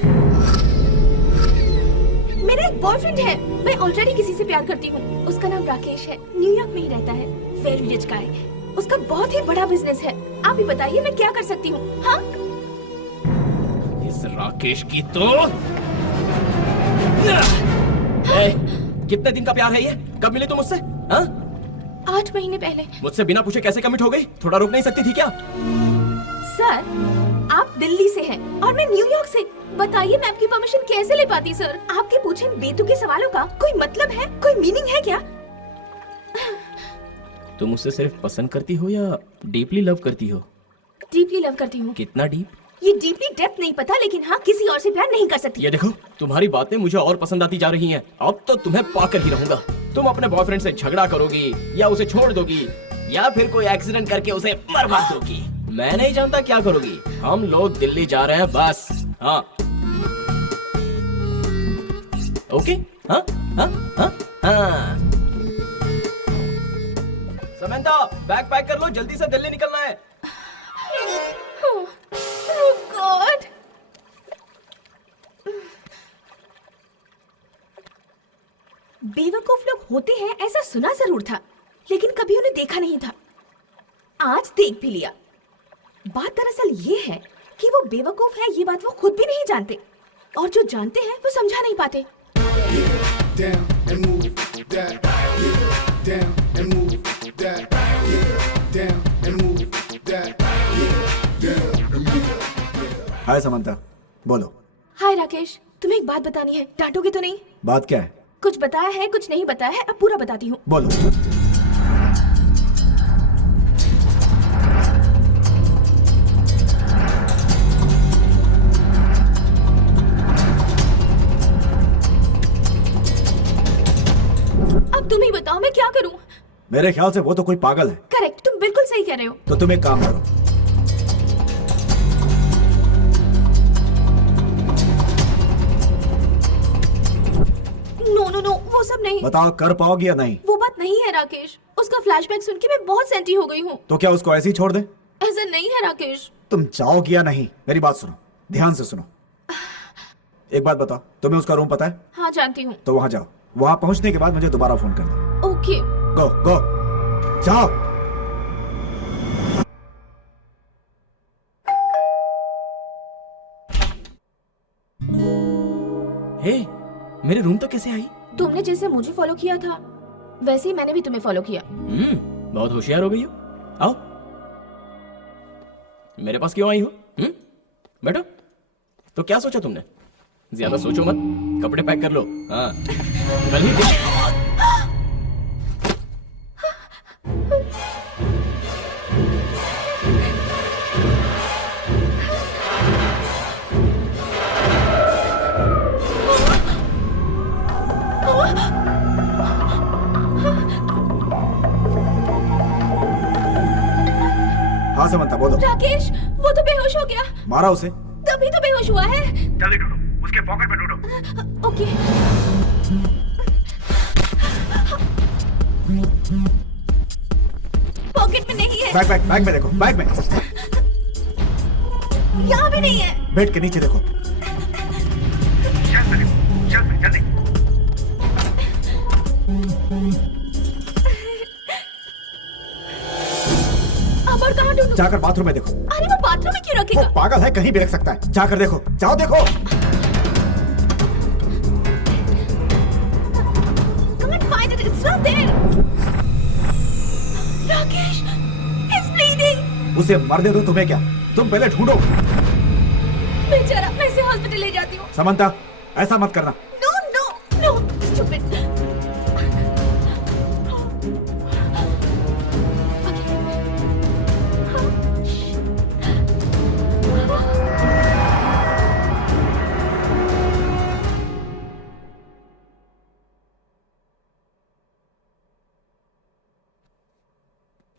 मेरा एक बॉयफ्रेंड है। मैं ऑलरेडी किसी से प्यार करती हूँ। उसका नाम राकेश है, न्यूयॉर्क में ही रहता है, वेरी रिच गाय। उसका बहुत ही बड़ा बिजनेस है। आप ही बताइए मैं क्या कर सकती हूँ? हाँ, इस राकेश की तो कितने दिन का प्यार है ये? कब मिले तुम मुझसे? हाँ? 8 महीने पहले। मुझसे बिना पूछे कैसे कमिट हो गई? थोड़ा रुक नहीं सकती थी क्या? सर, आप दिल्ली से हैं और मैं न्यूयॉर्क से। बताइए मैं आपकी परमिशन कैसे ले पाती सर? आपके पूछे बेतुके सवालों का कोई मतलब है, कोई मीनिंग है क्या? तुम मुझसे सिर्फ पसंद करती हो या डीपली लव करती हो? डीपली लव करती हूँ। कितना डीप? ये डीपली डेप्थ नहीं पता, लेकिन हाँ किसी और से प्यार नहीं कर सकती। ये देखो, तुम्हारी बातें मुझे और पसंद आती जा रही हैं। अब तो तुम्हें पाकर ही रहूंगा। तुम अपने बॉयफ्रेंड से झगड़ा करोगी या उसे छोड़ दोगी या फिर कोई एक्सीडेंट करके उसे मरवा दोगी। मैं नहीं जानता क्या करोगी। हम लोग दिल्ली जा रहे हैं बस। हाँ ओके। हाँ हाँ हाँ हाँ। समंता बैग पैक कर लो, जल्दी से दिल्ली निकलना है। Oh God! बेवकूफ लोग होते हैं ऐसा सुना जरूर था, लेकिन कभी उन्हें देखा नहीं था। आज देख भी लिया। बात दरअसल ये है कि वो बेवकूफ है ये बात वो खुद भी नहीं जानते, और जो जानते हैं वो समझा नहीं पाते। Down and move that. Get down and move that. Get down and move that. Get down and move. हाय समंता, बोलो। हाय राकेश, तुम्हें एक बात बतानी है, डांटोगे तो नहीं? बात क्या है? कुछ बताया है कुछ नहीं बताया है, अब पूरा बताती हूँ। बोलो। अब तुम ही बताओ मैं क्या करूँ? मेरे ख्याल से वो तो कोई पागल है। करेक्ट, तुम बिल्कुल सही कह रहे हो। तो तुम एक काम करो, नो नो नो, वो सब नहीं। बताओ कर पाओगी या नहीं? वो बात नहीं है राकेश, उसका फ्लैशबैक सुन के मैं बहुत सेंटी हो गई हूँ। तो क्या उसको ऐसे ही छोड़ दे? ऐसा नहीं है राकेश। तुम चाहोगी या नहीं? मेरी बात सुनो, ध्यान से सुनो। एक बात बताओ, तुम्हें उसका रूम पता है? हाँ जानती हूँ। तो वहां जाओ, वहां पहुंचने के बाद मुझे दोबारा फोन करना। ओके। गो गो जाओ। हे, मेरे रूम तक कैसे आई? तुमने जैसे मुझे फॉलो किया था वैसे ही मैंने भी तुम्हें फॉलो किया। बहुत होशियार हो गई हो। आओ, मेरे पास क्यों आई हो? बैठो। तो क्या सोचा तुमने? ज्यादा सोचो मत, कपड़े पैक कर लो। हाँ, कल ही हाँ समंता बोलो। राकेश, वो तो बेहोश हो गया। मारा उसे? तभी तो बेहोश हुआ है। जल्दी ढूंढो, उसके पॉकेट में ढूंढो। ओके। पॉकेट में नहीं है। बैग में देखो, बैग में। यहाँ भी नहीं है। बेड के नीचे देखो। जल्दी जल्दी। अब और कहाँ ढूंढूं? जाकर बाथरूम में देखो। अरे वो बाथरूम में क्यों वो रखेगा? पागल है, कहीं भी रख सकता है। जाकर देखो, जाओ देखो। Come and find it. It's not there. Rakesh, he's bleeding. उसे मरने दो, तुम्हें क्या? तुम पहले ढूंढो। बेचारा, मैं इसे हॉस्पिटल ले जाती हूँ। समंता, ऐसा मत करना। No, no, no, stupid.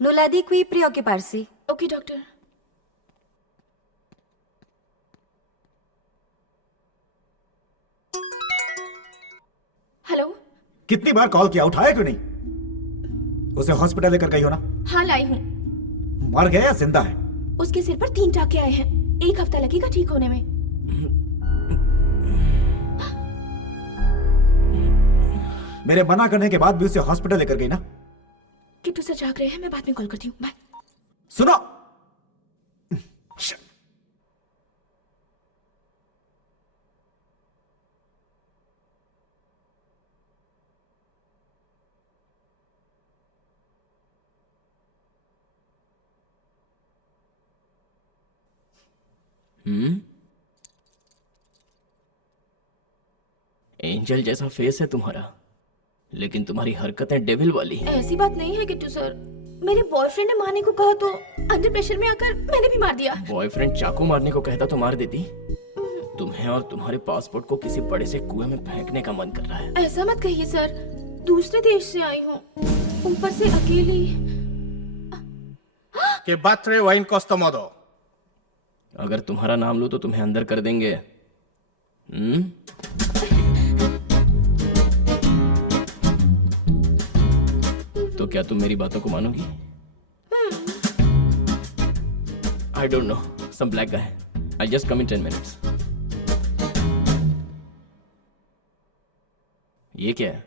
Nulla di qui preoccuparsi. Okay doctor. Hello. कितनी बार कॉल किया, उठाया क्यों नहीं? उसे हॉस्पिटल लेकर गई हो ना? हाँ लाई हूँ। मर गया या जिंदा है? उसके सिर पर 3 टाके आए हैं, 1 हफ्ता लगेगा ठीक होने में। मेरे मना करने के बाद भी उसे हॉस्पिटल लेकर गई ना? किट्टू सर जाग रहे हैं, मैं बाद में कॉल करती हूँ। बाय। सुनो, एंजल जैसा फेस है तुम्हारा, लेकिन तुम्हारी हरकतें डेविल वाली हैं। ऐसी बात नहीं है किट्टू सर, मेरे बॉयफ्रेंड ने मारने को कहा तो अंडर प्रेशर में आकर मैंने भी मार दिया। बॉयफ्रेंड चाकू मारने को कहता तो मार देती। तुम्हें और तुम्हारे पासपोर्ट को किसी बड़े से कुएं में फेंकने का मन कर रहा है। ऐसा मत कहिए सर, दूसरे देश से आई हूँ, ऊपर से अकेली। Che battere o in questo modo? अगर तुम्हारा नाम लूं तो तुम्हें अंदर कर देंगे। तो क्या तुम मेरी बातों को मानोगी? I don't know, some black guy. I just come in 10 minutes। ये क्या है?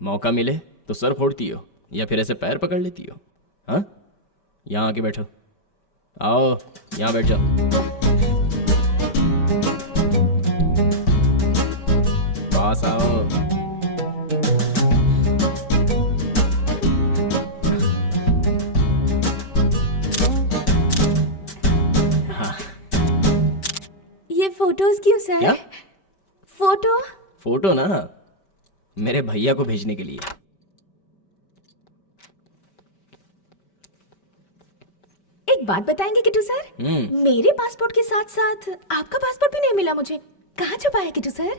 मौका मिले तो सर फोड़ती हो या फिर ऐसे पैर पकड़ लेती हो? हाँ, यहाँ आके बैठो। आओ, यहाँ बैठ जाओ। पास आओ। ये फोटोज क्यों सर? क्या? फोटो? फोटो ना, मेरे भैया को भेजने के लिए। एक बात बताएंगे किट्टू सर? मेरे पासपोर्ट के साथ साथ आपका पासपोर्ट भी नहीं मिला मुझे। कहाँ छुपा है किट्टू सर?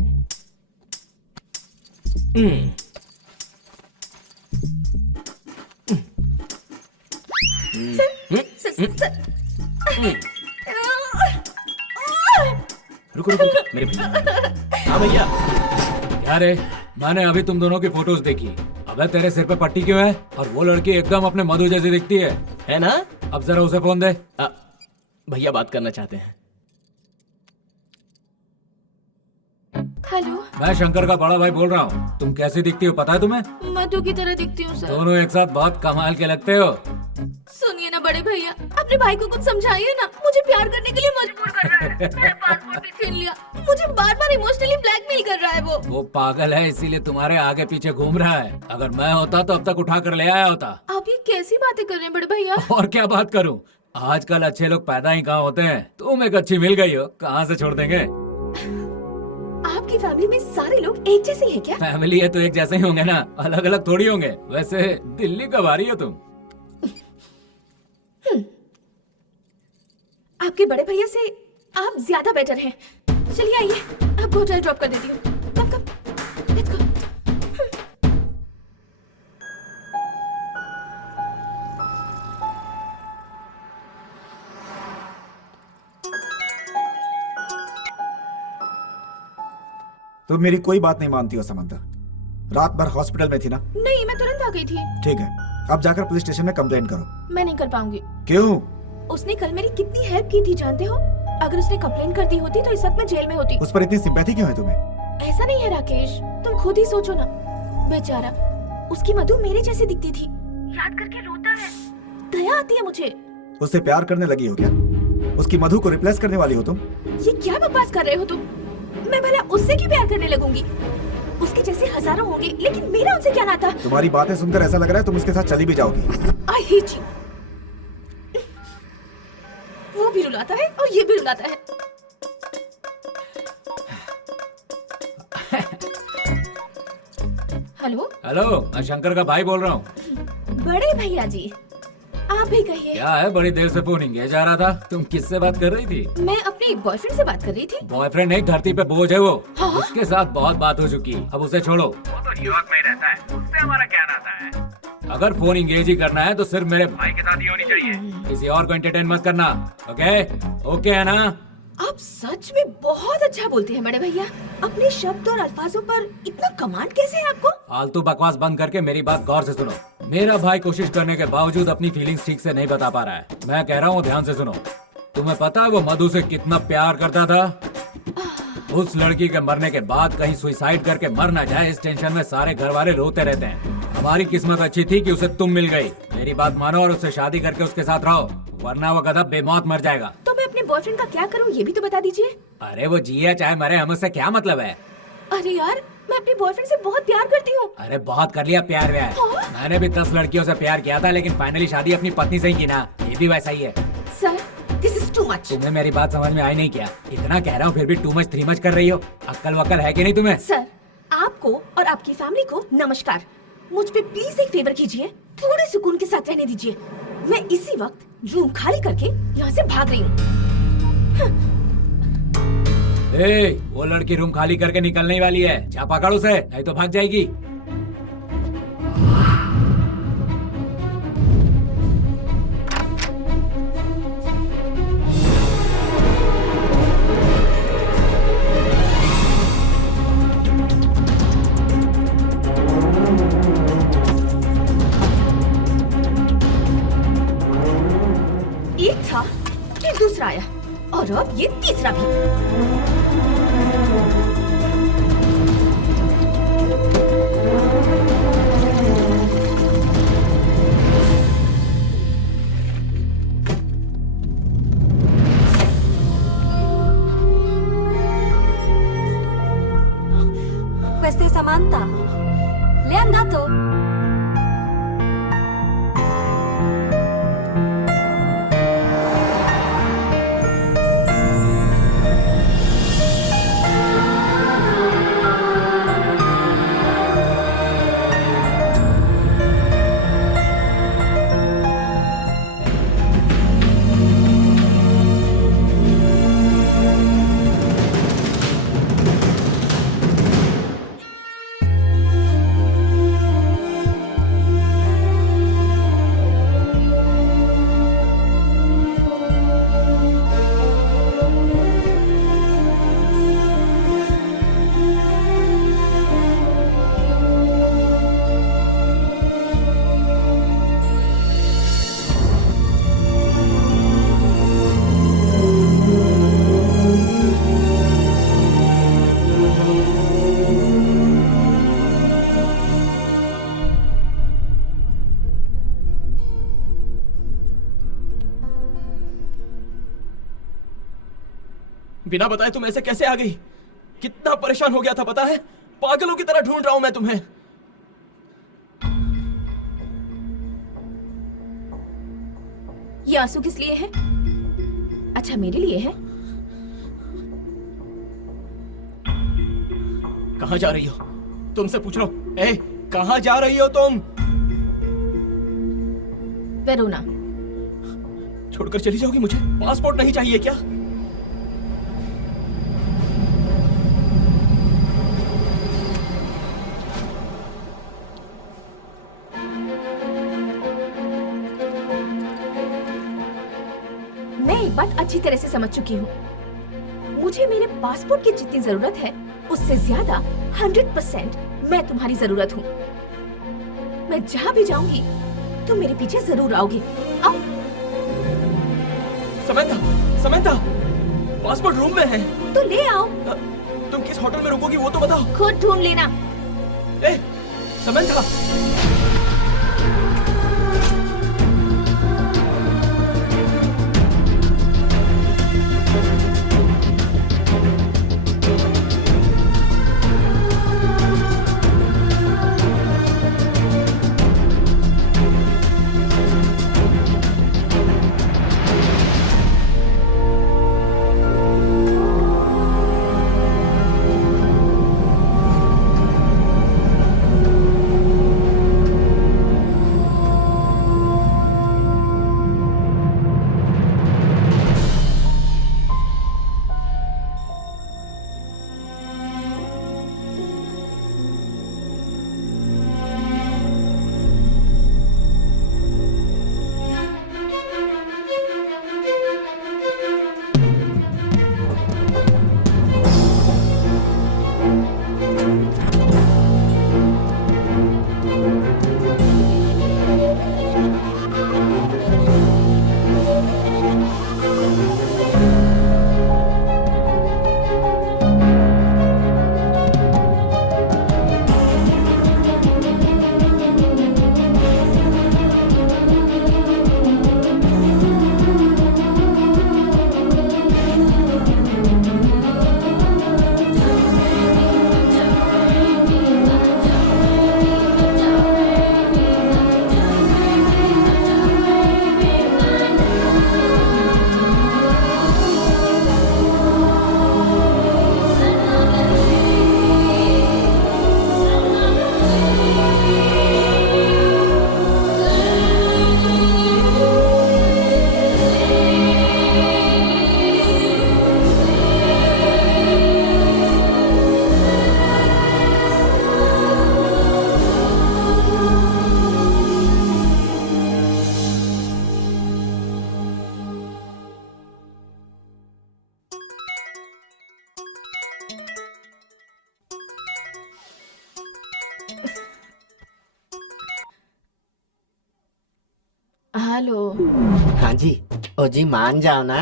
सर। रुको रुको, मेरे भैया। हाँ भैया। क्या रे, मैंने अभी तुम दोनों की फोटोज देखी। अबे तेरे सिर पे पट्टी क्यों है? और वो लड़की एकदम अपने मधु जैसी दिखती है ना? अब जरा उसे फोन दे। भैया बात करना चाहते हैं। हेलो, मैं शंकर का बड़ा भाई बोल रहा हूँ। तुम कैसी दिखती हो पता है तुम्हें? मधु की तरह दिखती हूँ सर। दोनों एक साथ बहुत कमाल के लगते हो। सुनिए ना बड़े भैया, अपने भाई को कुछ समझाइए ना। मुझे प्यार करने के लिए मजबूर कर रहा है। मेरा पासपोर्ट भी छीन लिया। मुझे बार बार इमोशनली ब्लैकमेल कर रहा है वो पागल है, इसीलिए तुम्हारे आगे पीछे घूम रहा है। अगर मैं होता तो अब तक उठा कर ले आया होता। आप ये कैसी बातें कर रहे हैं बड़े भैया? और क्या बात करूँ, आजकल अच्छे लोग पैदा ही कहाँ होते हैं। तुम एक अच्छी मिल गई हो, कहाँ से छोड़ देंगे। आपकी फैमिली में सारे लोग एक जैसे हैं क्या? फैमिली है तो एक जैसे ही होंगे ना, अलग अलग थोड़ी होंगे। वैसे दिल्ली कब आ रही हो तुम? आपके बड़े भैया से आप ज्यादा बेटर हैं। चलिए आइए, आपको होटल ड्रॉप कर देती हूँ। कम कम, लेट्स गो। तुम मेरी कोई बात नहीं मानती हो समंता। रात भर हॉस्पिटल में थी ना? नहीं, मैं तुरंत आ गई थी। ठीक है, अब जाकर पुलिस स्टेशन में कंप्लेंट करो। मैं नहीं कर पाऊंगी। क्यों? उसने कल मेरी कितनी हेल्प की थी जानते हो? अगर उसने कंप्लेन कर दी होती तो इस वक्त मैं जेल में होती। उस पर इतनी सिंपैथी क्यों है तुम्हें? ऐसा नहीं है राकेश, तुम खुद ही सोचो ना। बेचारा, उसकी मधु मेरे जैसी दिखती थी। याद करके रोता है। दया आती है मुझे। उससे प्यार करने लगी हो क्या? उसकी मधु को रिप्लेस करने वाली हो तुम? ये क्या बकवास कर रहे हो तुम? मैं भला उससे क्यों प्यार करने लगूंगी? उसके जैसे हजारों होंगे, लेकिन मेरा उनसे क्या नाता? तुम्हारी बातें सुनकर ऐसा लग रहा है तुम उसके साथ चली भी जाओगी। I hate you। वो भी रुलाता है और ये भी रुलाता है। हेलो हेलो, मैं शंकर का भाई बोल रहा हूँ। बड़े भैया जी, आप भी कहिए। क्या है, बड़ी देर से फोन इंगेज आ रहा था। तुम किससे बात कर रही थी? मैं अपने बॉयफ्रेंड से बात कर रही थी। बॉयफ्रेंड नहीं, धरती पे बोझ है वो। हाँ? उसके साथ बहुत बात हो चुकी, अब उसे छोड़ो। वो तो न्यूयॉर्क में ही रहता है, उससे हमारा क्या नाता है? अगर फोन इंगेज ही करना है तो सिर्फ मेरे भाई के साथ ही होनी चाहिए। किसी और को एंटरटेन मत करना। ओके ओके है ना? आप सच में बहुत अच्छा बोलते हैं बड़े भैया। अपने शब्द और अल्फाजों पर इतना कमांड कैसे है आपको? फालतू बकवास बंद करके मेरी बात गौर से सुनो। मेरा भाई कोशिश करने के बावजूद अपनी फीलिंग्स ठीक से नहीं बता पा रहा है। मैं कह रहा हूँ ध्यान से सुनो। तुम्हें पता है वो मधु से कितना प्यार करता था? उस लड़की के मरने के बाद कहीं सुसाइड करके मर ना जाए, इस टेंशन में सारे घर वाले रोते रहते हैं। हमारी किस्मत अच्छी थी कि उसे तुम मिल गई। मेरी बात मानो और उससे शादी करके उसके साथ रहो, वरना वो गधा बेमौत मर जाएगा। तो मैं अपने बॉयफ्रेंड का क्या करूँ, ये भी तो बता दीजिए। अरे वो जिया चाहे मरे, हम उससे क्या मतलब है? अरे यार, मैं अपने बॉयफ्रेंड से बहुत प्यार करती हूँ। अरे बहुत कर लिया प्यार व्यार। हाँ? मैंने भी 10 लड़कियों से प्यार किया था, लेकिन फाइनली शादी अपनी पत्नी से ही की ना। ये भी वैसा ही है। Sir, this is too much. तुम्हें मेरी बात समझ में आई नहीं क्या? इतना कह रहा हूँ फिर भी टू मच 3 मच कर रही हो। अक्ल वक्ल है कि नहीं तुम्हें? सर, आपको और आपकी फैमिली को नमस्कार। मुझ पे प्लीज एक फेवर कीजिए, थोड़े सुकून के साथ रहने दीजिए। मैं इसी वक्त रूम खाली करके यहाँ से भाग रही हूँ। वो लड़की रूम खाली करके निकलने वाली है। जा पकड़ उसे, नहीं तो भाग जाएगी। दूसरा आया और अब ये तीसरा भी। Questa è Samantha. Le è andato? बिना बताए तुम ऐसे कैसे आ गई? कितना परेशान हो गया था पता है? पागलों की तरह ढूंढ रहा हूं मैं तुम्हें। ये आंसू किस लिए है? अच्छा मेरे लिए है। कहाँ जा रही हो? तुमसे पूछ रहा हूं। ए, कहाँ जा रही हो तुम? वेरोना। छोड़कर चली जाओगी मुझे? पासपोर्ट नहीं चाहिए क्या? मैं एक बात अच्छी तरह से समझ चुकी हूँ। मुझे मेरे पासपोर्ट की जितनी जरूरत है उससे ज्यादा 100% मैं तुम्हारी जरूरत हूँ। मैं जहाँ भी जाऊंगी तुम मेरे पीछे जरूर आओगे। आओ। समंथा, समंथा, पासपोर्ट रूम में है। तो ले आओ। तुम किस होटल में रुकोगी वो तो बताओ। खुद ढूंढ लेना। ए, समंथा। हेलो। हाँ जी। ओ जी मान जाओ ना।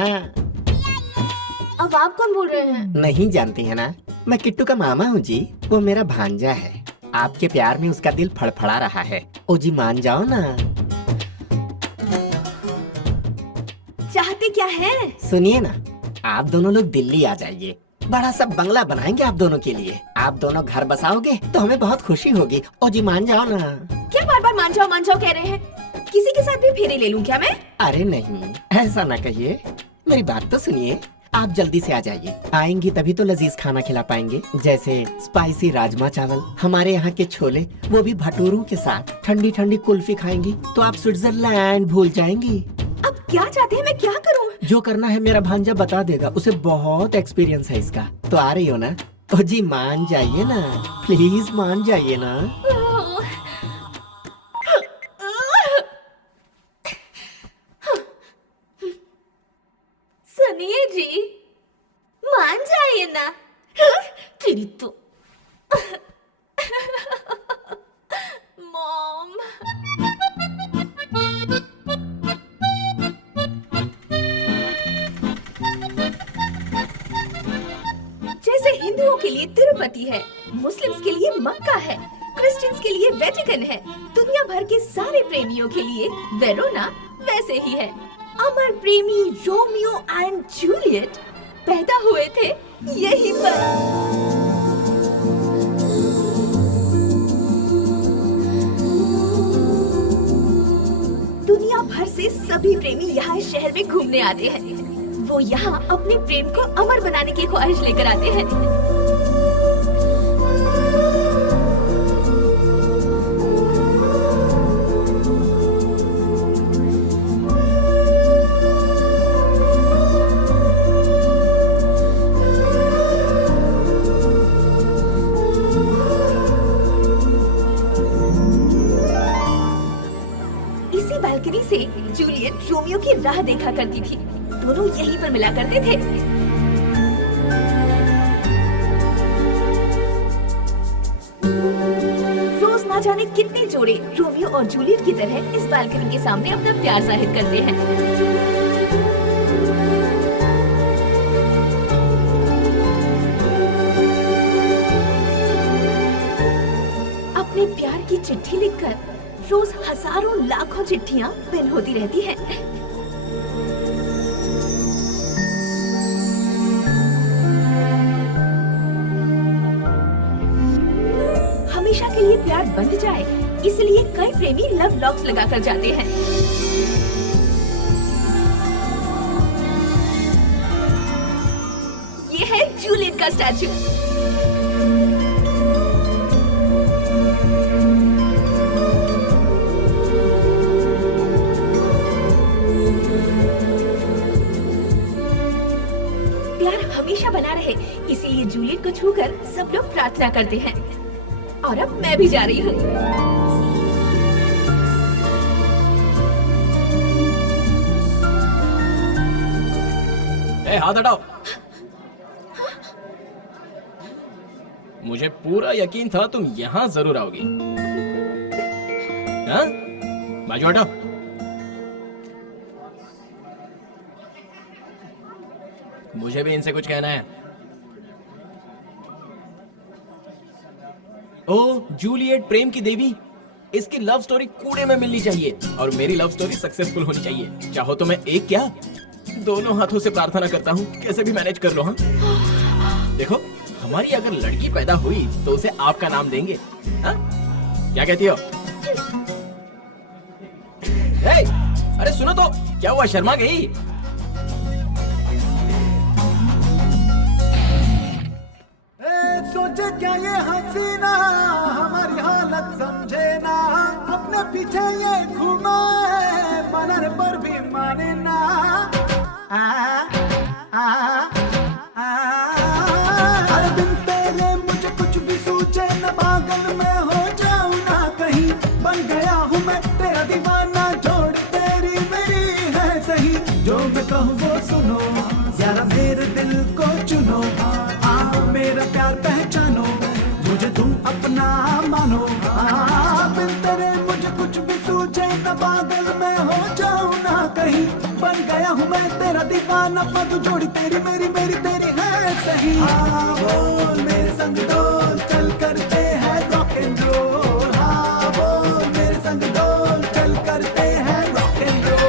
अब आप कौन बोल रहे हैं? नहीं जानती है ना, मैं किट्टू का मामा हूँ जी। वो मेरा भांजा है, आपके प्यार में उसका दिल फड़फड़ा रहा है। ओ जी मान जाओ ना। चाहते क्या है? सुनिए ना, आप दोनों लोग दिल्ली आ जाइए, बड़ा सा बंगला बनाएंगे आप दोनों के लिए। आप दोनों घर बसाओगे तो हमें बहुत खुशी होगी। ओ जी मान जाओ ना। क्या बार बार मान जाओ कह रहे हैं? किसी के साथ भी फेरे ले लूं क्या मैं? अरे नहीं, ऐसा ना कहिए, मेरी बात तो सुनिए। आप जल्दी से आ जाइए, आएंगी तभी तो लजीज खाना खिला पाएंगे, जैसे स्पाइसी राजमा चावल, हमारे यहाँ के छोले, वो भी भटूरों के साथ। ठंडी ठंडी कुल्फी खाएंगी तो आप स्विट्जरलैंड भूल जाएंगी। अब क्या चाहते हैं, मैं क्या करूं? जो करना है मेरा भांजा बता देगा, उसे बहुत एक्सपीरियंस है इसका। तो आ रही हो ना? ओ जी मान जाइए ना, प्लीज मान जाइए ना। सुनिए जी, मान जाइए ना। तेरी तो मॉम। जैसे हिंदुओं के लिए तिरुपति है, मुस्लिम्स के लिए मक्का है, क्रिश्चियंस के लिए वेटिकन है, दुनिया भर के सारे प्रेमियों के लिए वेरोना वैसे ही है। अमर प्रेमी रोमियो एंड जूलियट पैदा हुए थे यहीं पर। दुनिया भर से सभी प्रेमी यहाँ इस शहर में घूमने आते हैं। वो यहाँ अपने प्रेम को अमर बनाने की ख्वाहिश लेकर आते हैं। इसी बालकनी से जूलियट रोमियो की राह देखा करती थी। दोनों यहीं पर मिला करते थे। रोज ना जाने कितने जोड़े रोमियो और जूलियट की तरह इस बालकनी के सामने अपना प्यार जाहिर करते हैं। अपने प्यार की चिट्ठी लिखकर रोज हजारों लाखों चिट्ठियां पेन होती रहती हैं। हमेशा के लिए प्यार बंध जाए, इसलिए कई प्रेमी लव लॉक्स लगाकर जाते हैं। ये है जूलियट का स्टैचू। प्यार हमेशा बना रहे, इसीलिए जूलियट को छूकर सब लोग प्रार्थना करते हैं। और अब मैं भी जा रही हूँ। ए, हाथ हटाओ। मुझे पूरा यकीन था तुम यहाँ जरूर आओगी। हाँ? बाजू हटाओ। मुझे भी इनसे कुछ कहना है। ओ जूलियट प्रेम की देवी, इसकी लव स्टोरी कूड़े में मिलनी चाहिए और मेरी लव स्टोरी सक्सेसफुल होनी चाहिए। चाहो तो मैं एक क्या दोनों हाथों से प्रार्थना करता हूँ, कैसे भी मैनेज कर लो। हाँ देखो, हमारी अगर लड़की पैदा हुई तो उसे आपका नाम देंगे। हाँ? क्या कहती हो? हे, अरे सुनो तो, क्या हुआ, शर्मा गई? सोचे क्या ये हसीना हमारी हालत समझे ना, अपने पीछे ये घूमा है मनर पर भी माने ना। हर दिन तेरे मुझे कुछ भी सूझे न, पागल में हो जाऊं ना कहीं। बन गया हूँ मैं तेरा दीवाना, जोड़ तेरी मेरी है सही। जो मैं कहूँ वो सुनो, यारा मेरे दिल को चुनो। मेरा प्यार पहचानो, मुझे तुम अपना मानो। बिन तेरे मुझे कुछ भी सूझे न, पागल मैं हो जाऊं ना कहीं। बन गया हूँ मैं तेरा दीवाना मधु जोड़ी तेरी मेरी मेरी तेरी है सही। हाँ बोल मेरे संग डोल चल करते हैं रॉक एंड रोल। हाँ बोल मेरे संग डोल चल करते हैं रॉक एंड रोल।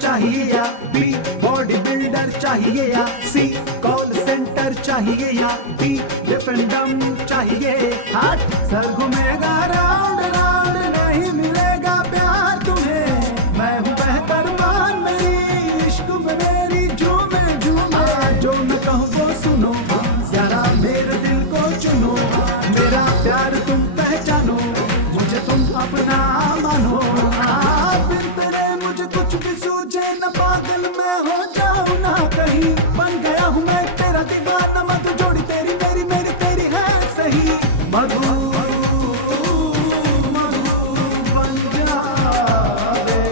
चाहिए या बी बॉडी बिल्डर चाहिए या सी कॉल सेंटर चाहिए या डी डिफेंडम चाहिए। हाथ सर घूमेगा राउंड राउंड नहीं मिलेगा प्यार तुम्हें। मैं हूँ बेहतर मान मेरी इश्क में मेरी झूमे झूमे। जो मैं कहूँ वो सुनो जरा मेरे दिल को चुनो। मेरा प्यार तुम पहचानो मुझे तुम अपना मानो। बिन तेरे मुझे कुछ भी सूझे न पागल मैं हो जाऊं ना कहीं। बन गया हूँ मैं तेरा दीवाना मधु जोड़ी तेरी मेरी मेरी तेरी है सही। मधु मधु बन जावे।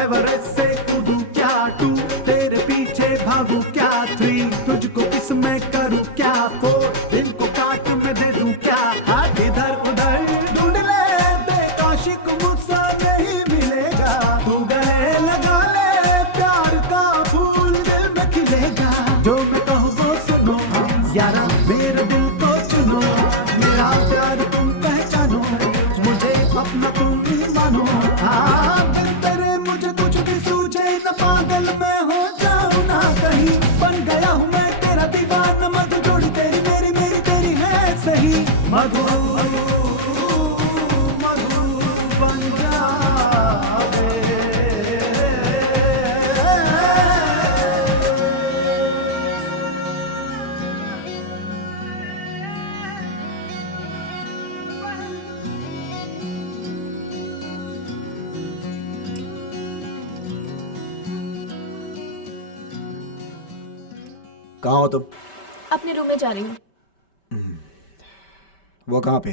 एवरेस्ट से कूदूं क्या टू तेरे पीछे भागूं क्या थ्री तुझको किस में करूं क्या फोर दिल को काट में दे दूं क्या। हाथ इधर उधर ढूंढ ले देख आशिक मुझसा नहीं मिलेगा। तू गले लगा ले प्यार का फूल दिल में खिलेगा। जो मैं कहूँ वो सुनो यारा मेरे दिल को चुनो। मेरा प्यार तुम पहचानो मुझे अपना तुम मानो। हाँ तेरे मुझे कुछ भी सूझे न पागल मैं हो जाऊं ना कहीं। बन गया हूँ मैं तेरा दीवाना मधु जोड़ी तेरी मेरी मेरी तेरी है सही। मधु मधु बन जावे। कहाँ हो तुम? अपने रूम में जा रही हूँ। वो कहाँ पे?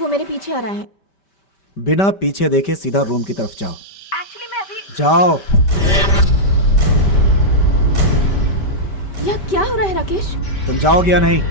वो मेरे पीछे आ रहा है। बिना पीछे देखे सीधा रूम की तरफ जाओ। एक्चुअली मैं अभी जाओ। यहाँ क्या हो रहा है राकेश? तुम जाओगे या नहीं?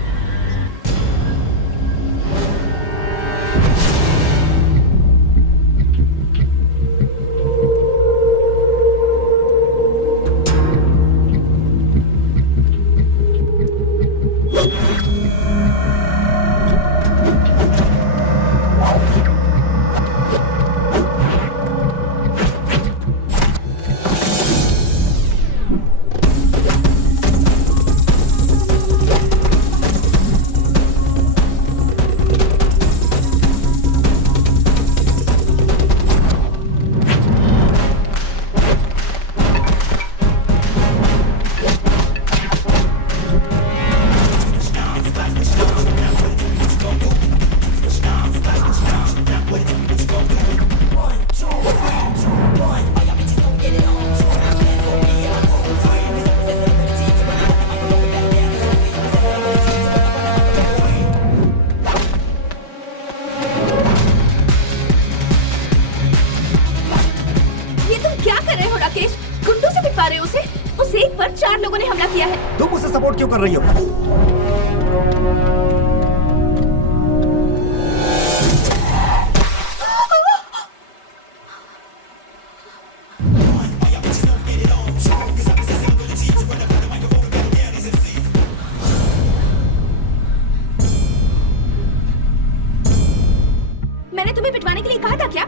लोगों ने हमला किया है। तुम उसे सपोर्ट क्यों कर रही हो?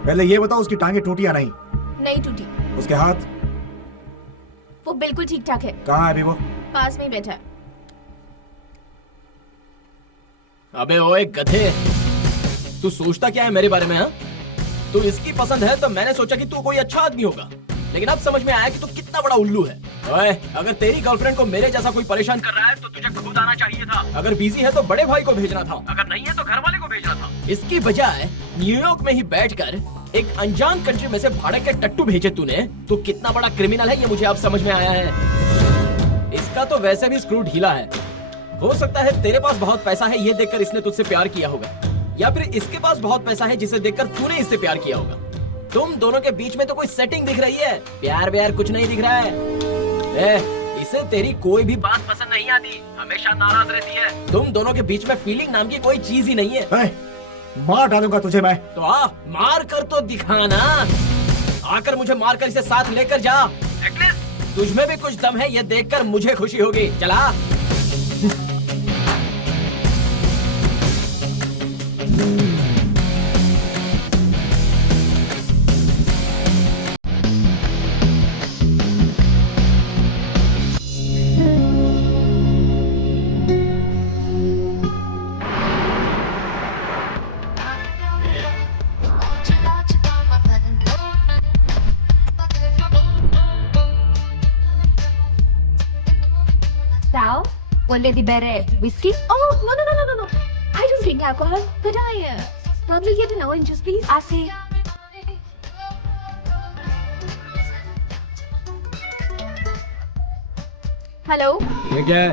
पहले ये बताओ उसकी टांगे टूटी या नहीं? नहीं टूटी। उसके हाथ? वो बिल्कुल ठीक ठाक है। कहाँ है अभी वो? पास में ही बैठा है। अबे ओए गधे, तू सोचता क्या है मेरे बारे में? हाँ, तू इसकी पसंद है तो मैंने सोचा कि तू कोई अच्छा आदमी होगा, लेकिन अब समझ में आया कि तू कितना बड़ा उल्लू है। ओए, अगर तेरी गर्लफ्रेंड को मेरे जैसा कोई परेशान कर रहा है तो तुझे खुद आना चाहिए था। अगर बिजी है तो बड़े भाई को भेजना था, अगर नहीं है तो घर वाले को भेजना था। इसकी बजाय न्यूयॉर्क में ही बैठकर एक अनजान कंट्री में से भाड़े के टट्टू भेजे तूने। तू कितना बड़ा क्रिमिनल है ये मुझे अब समझ में आया है। इसका तो वैसे भी स्क्रू ढीला है। हो सकता है तेरे पास बहुत पैसा है ये देखकर इसने तुझसे प्यार किया होगा, या फिर इसके पास बहुत पैसा है जिसे देखकर तूने इससे प्यार किया होगा। तुम दोनों के बीच में तो कोई सेटिंग दिख रही है, प्यार व्यार कुछ नहीं दिख रहा है। इसे तेरी कोई भी बात पसंद नहीं आती, हमेशा नाराज रहती है। तुम दोनों के बीच में फीलिंग नाम की कोई चीज ही नहीं है। मार डालूंगा तुझे मैं। तो आ, मार कर तो दिखाना। आकर मुझे मार कर इसे साथ लेकर जा। एटलीस्ट तुझमें भी कुछ दम है ये देखकर मुझे खुशी होगी। चला। Sal, volevi bere whiskey? Oh, no. I don't drink alcohol. Could I probably get an orange juice, please? I see. Hello. ये क्या है?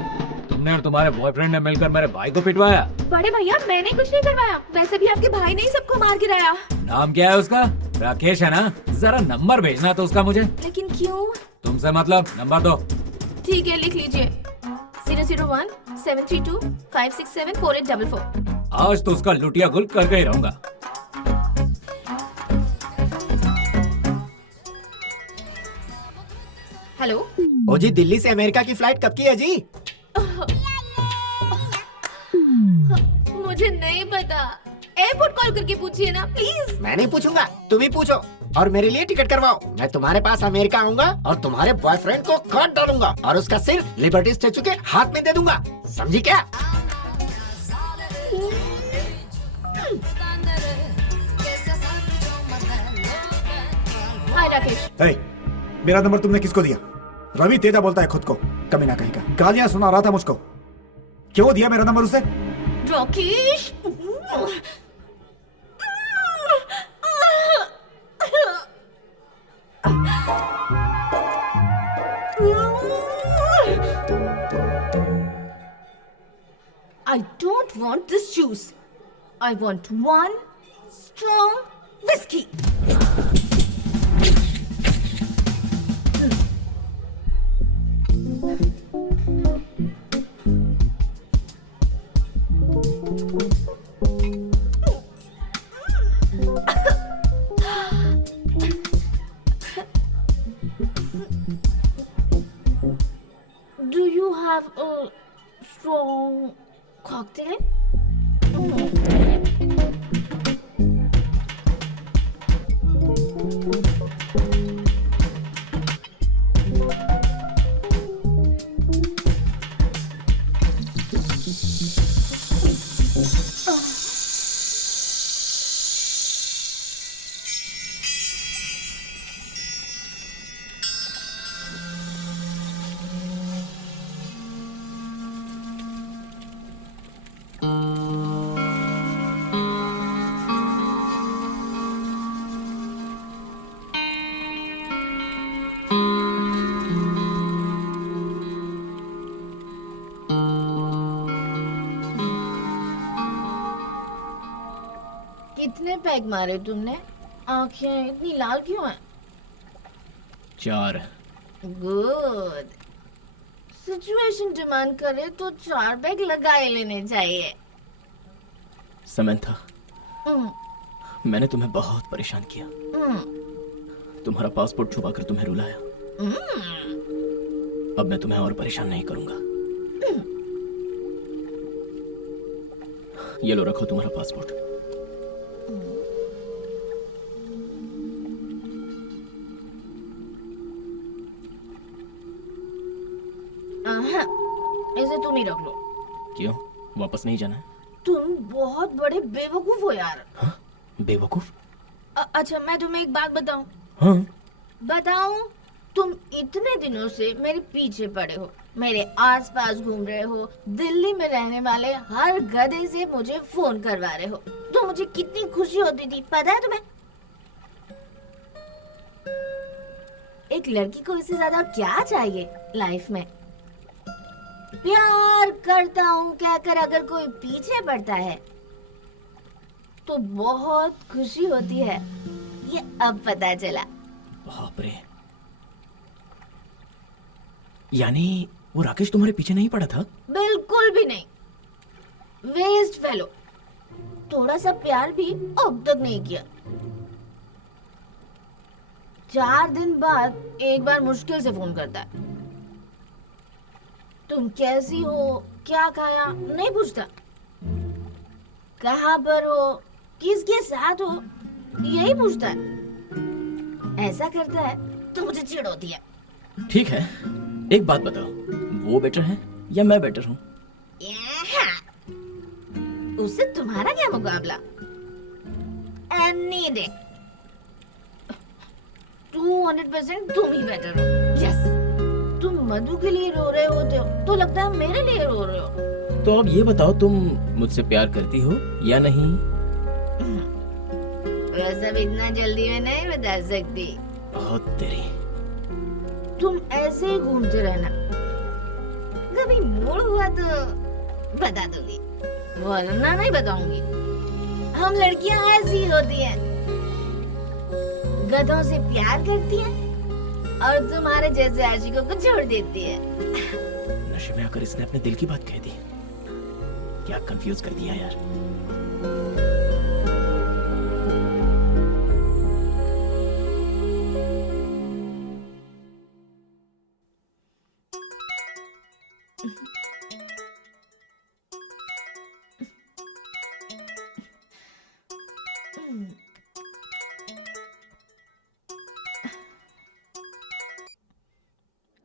तुमने और तुम्हारे बॉयफ्रेंड ने मिलकर मेरे भाई को पिटवाया? बड़े भैया मैंने कुछ नहीं करवाया, वैसे भी आपके भाई ने ही सबको मार गिराया। नाम क्या है उसका? राकेश है ना? जरा नंबर भेजना तो उसका मुझे। लेकिन क्यों? तुमसे मतलब, नंबर दो। ठीक है लिख लीजिए 001 732 567 4844। आज तो उसका लुटिया गुल करके ही रहूंगा। हेलो। ओ जी, दिल्ली से अमेरिका की फ्लाइट कब की है जी? मुझे नहीं पता, एयरपोर्ट कॉल करके पूछिए ना प्लीज। मैं नहीं पूछूंगा, तुम ही पूछो और मेरे लिए टिकट करवाओ। मैं तुम्हारे पास अमेरिका आऊंगा और तुम्हारे बॉयफ्रेंड को काट डालूंगा और उसका सिर लिबर्टी स्टैचू के हाथ में दे दूंगा, समझी क्या? हाय राकेश। मेरा नंबर तुमने किसको दिया? रवि तेजा बोलता है खुद को, कमीना कहीं का। गालियां सुना रहा था मुझको। क्यों दिया मेरा नंबर उसे? Rakesh. I don't want this juice. I want one strong whiskey. Do you have a strong cocktail? कितने पैग मारे तुमने? आंखें इतनी लाल क्यों हैं? 4। गुड। सिचुएशन डिमांड करे तो 4 पैग लगा ही लेने चाहिए। समंथा, हम्म, मैंने तुम्हें बहुत परेशान किया। हम्म, तुम्हारा पासपोर्ट छुपाकर तुम्हें रुलाया। हम्म। अब मैं तुम्हें और परेशान नहीं करूंगा। ये लो, रखो तुम्हारा पासपोर्ट। इसे तुम ही रख लो। क्यों, वापस नहीं जाना है? तुम बहुत बड़े बेवकूफ हो यार। हाँ? बेवकूफ? अच्छा मैं तुम्हें एक बात बताऊं? हाँ? बताऊं? तुम इतने दिनों से मेरे पीछे पड़े हो, मेरे आसपास घूम रहे हो, दिल्ली में रहने वाले हर गधे से मुझे फोन करवा रहे हो। तो मुझे कितनी खुशी होती थी पता है तुम्हें? एक लड़की को इससे ज्यादा क्या चाहिए लाइफ में? प्यार करता हूँ कहकर अगर कोई पीछे पड़ता है तो बहुत खुशी होती है, ये अब पता चला। बाप रे, यानी वो राकेश तुम्हारे पीछे नहीं पड़ा था? बिल्कुल भी नहीं, वेस्ट फेलो। थोड़ा सा प्यार भी अब तक नहीं किया। 4 दिन बाद एक बार मुश्किल से फोन करता है। तुम कैसी हो, क्या खाया, नहीं पूछता। कहाँ पर हो, किसके साथ हो, यही पूछता है। ऐसा करता है तो मुझे चिढ़ होती है। ठीक है, एक बात बताओ, वो बेटर है या मैं बेटर हूँ? उससे तुम्हारा क्या मुकाबला? एनी डे 200% तुम ही बेटर हो। यस, तुम मधु के लिए रो रहे होते हो तो लगता है मेरे लिए रो रहे हो। तो अब ये बताओ, तुम मुझसे प्यार करती हो या नहीं? वैसे भी इतना जल्दी मैं नहीं बता सकती। बहुत तेरी। तुम ऐसे ही घूमते रहना, कभी मूड हुआ तो बता दूंगी, वरना नहीं बताऊंगी। हम लड़कियां ऐसी होती हैं, गधों से प्यार करती हैं और तुम्हारे जैसे आशिकों को छोड़ देती है। नशे में आकर इसने अपने दिल की बात कह दी। क्या कंफ्यूज कर दिया यार।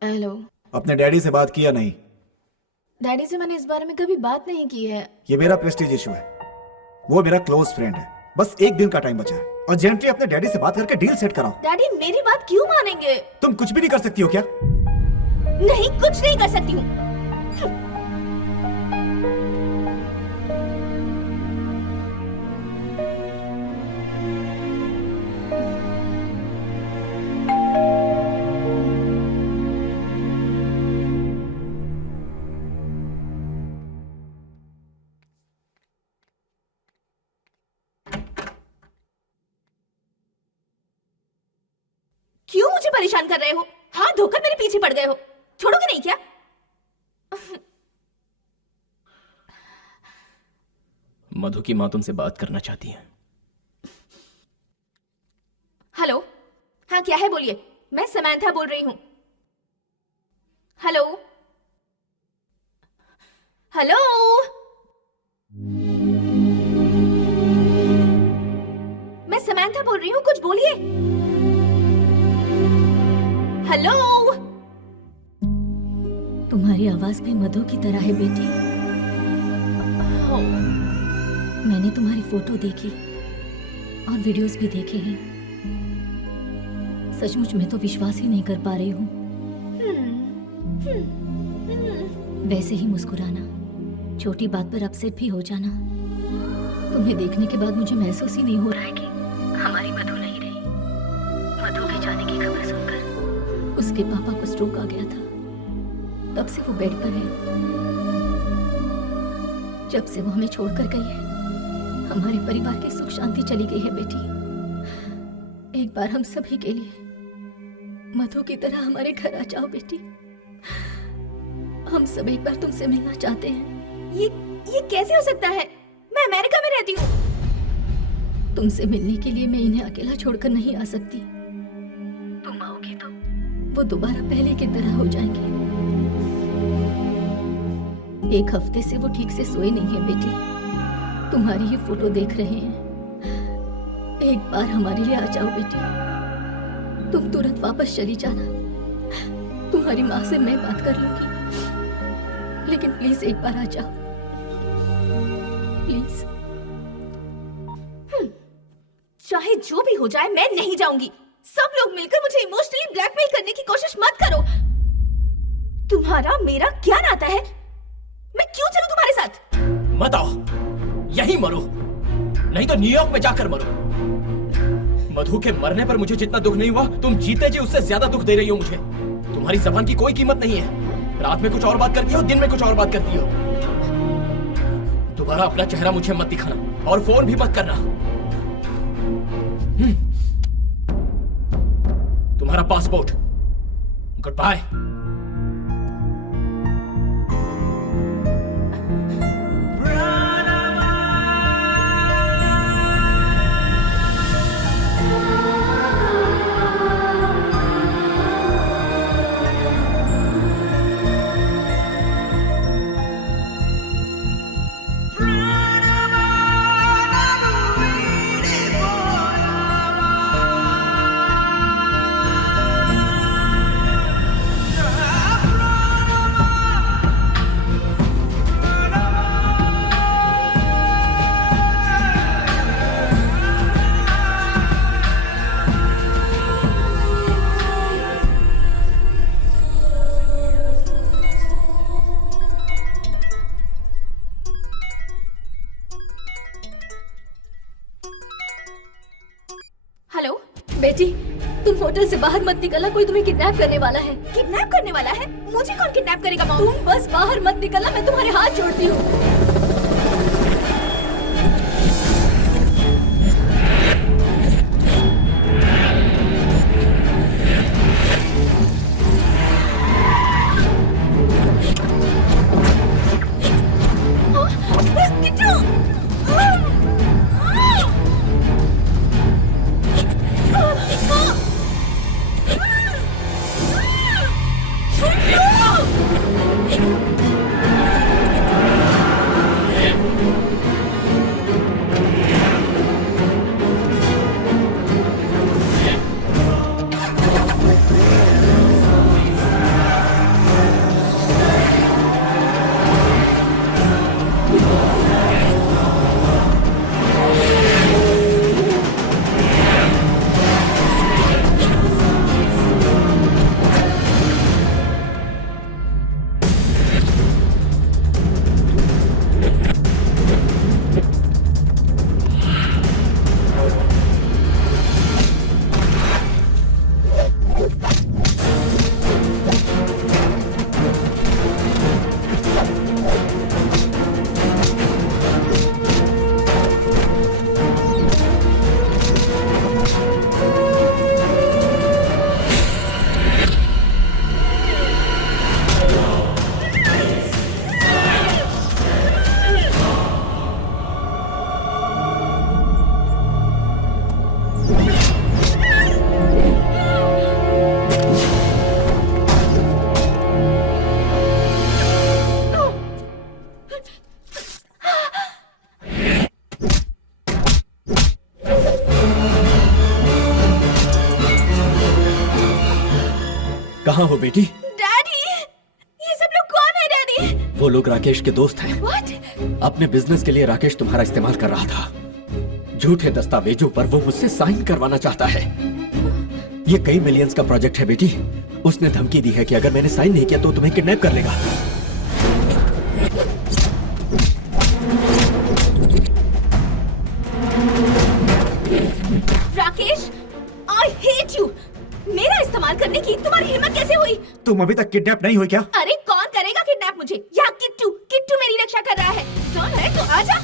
हेलो। अपने डैडी से बात किया नहीं? डैडी से मैंने इस बारे में कभी बात नहीं की है। ये मेरा प्रेस्टीज इशू है, वो मेरा क्लोज फ्रेंड है। बस एक दिन का टाइम बचा है, अर्जेंटली अपने डैडी से बात करके डील सेट कराओ। डैडी मेरी बात क्यों मानेंगे? तुम कुछ भी नहीं कर सकती हो क्या? नहीं, कुछ नहीं कर सकती हूँ। क्यों मुझे परेशान कर रहे हो? हाथ धोकर मेरे पीछे पड़ गए हो, छोड़ोगे नहीं क्या? मधु की माँ तुमसे बात करना चाहती है। हेलो। हाँ क्या है, बोलिए। मैं समंथा बोल रही हूँ। Hello hello. मैं समंथा बोल रही हूँ, कुछ बोलिए। हेलो। तुम्हारी आवाज भी मधु की तरह है बेटी। मैंने तुम्हारी फोटो देखी और वीडियोस भी देखे हैं। सचमुच मैं तो विश्वास ही नहीं कर पा रही हूँ। वैसे ही मुस्कुराना, छोटी बात पर अपसेट भी हो जाना। तुम्हें देखने के बाद मुझे महसूस ही नहीं हो रहा है कि हमारी मधु नहीं रही। मधु के जाने की खबर सुनकर उसके पापा को स्ट्रोक आ गया था, तब से वो बेड पर है। जब से वो हमें छोड़कर गई है, हमारे परिवार की सुख शांति चली गई है बेटी। एक बार हम सभी के लिए मधु की तरह हमारे घर आ जाओ बेटी। हम सब एक बार तुमसे मिलना चाहते हैं। ये कैसे हो सकता है? मैं अमेरिका में रहती हूँ। तुमसे मिलने के लिए मैं इन्हें अकेला छोड़कर नहीं आ सकती। तुम आओगी तो वो दोबारा पहले की तरह हो जाएंगे। एक हफ्ते से वो ठीक से सोए नहीं है बेटी। तुम्हारी ही फोटो देख रहे हैं। एक बार हमारे लिए आ जाओ बेटी। तुम तुरंत वापस चली जाना। तुम्हारी माँ से मैं बात कर लूंगी। लेकिन प्लीज एक बार आ जाओ, प्लीज। चाहे जो भी हो जाए मैं नहीं जाऊंगी। सब लोग मिलकर मुझे इमोशनली ब्लैकमेल करने की कोशिश मत करो। तुम्हारा मेरा क्या नाता है? मैं क्यों चलूं तुम्हारे साथ? मत आओ, यहीं मरो, नहीं तो न्यूयॉर्क में जाकर मरो। मधु के मरने पर मुझे जितना दुख नहीं हुआ, तुम जीते जी उससे ज्यादा दुख दे रही हो मुझे। तुम्हारी जबान की कोई कीमत नहीं है। रात में कुछ और बात करती हो, दिन में कुछ और बात करती हो। दोबारा अपना चेहरा मुझे मत दिखाना और फोन भी मत करना। तुम्हारा पासपोर्ट, गुड बाय। हेलो बेटी, तुम होटल से बाहर मत निकलना, कोई तुम्हें किडनैप करने वाला है। किडनैप करने वाला है? मुझे कौन किडनैप करेगा मॉम? तुम बस बाहर मत निकलना, मैं तुम्हारे हाथ जोड़ती हूँ। कहाँ हो बेटी? डैडी, ये सब लोग कौन है डैडी? वो लोग राकेश के दोस्त हैं। What? अपने बिजनेस के लिए राकेश तुम्हारा इस्तेमाल कर रहा था। झूठे दस्तावेजों पर वो मुझसे साइन करवाना चाहता है। ये कई मिलियंस का प्रोजेक्ट है बेटी। उसने धमकी दी है कि अगर मैंने साइन नहीं किया तो तुम्हें किडनैप कर लेगा। Rakesh, I hate you। मेरा इस्तेमाल करने की तुम्हारी हिम्मत कैसे हुई? तुम अभी तक किडनैप नहीं हुई क्या? अरे कौन करेगा किडनैप मुझे? यहाँ किट्टू मेरी रक्षा कर रहा है। डर है तो आजा।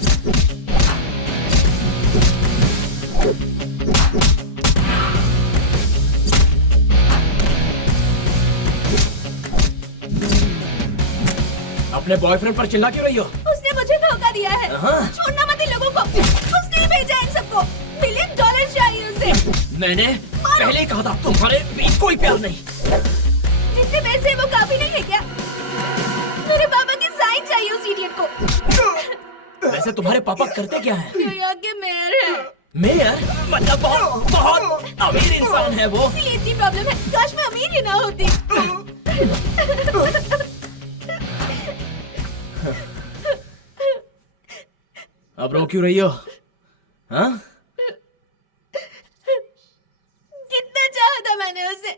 अपने बॉयफ्रेंड पर चिल्ला क्यों रही हो? उसने मुझे धोखा दिया है। छोड़ना मत इन लोगों को। उसने ही भेजा इन सबको। $1 मिलियन चाहिए उसे। मैंने पहले ही कहा था तुम्हारे बीच कोई प्यार नहीं। जितने पैसे वो काफी नहीं है क्या? मेरे पापा की साइन चाहिए उस इडियट को। वैसे तुम्हारे पापा करते क्या हैं? न्यूयॉर्क के मेयर है। मेयर? मतलब बहुत अमीर इंसान है वो। इतनी प्रॉब्लम है, काश मैं अमीर ही ना होती। अब रो क्यों रही हो? हाँ? कितना चाहा था मैंने उसे,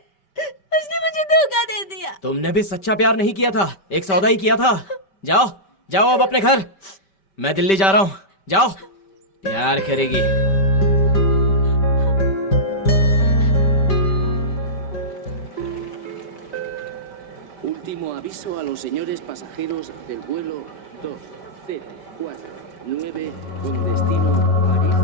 उसने मुझे धोखा दे दिया। तुमने भी सच्चा प्यार नहीं किया था, एक सौदा ही किया था। जाओ जाओ अब अपने घर, मैं दिल्ली जा रहा हूँ। जाओ, प्यार करेगी। Último aviso a los señores pasajeros del vuelo 2049 con destino París.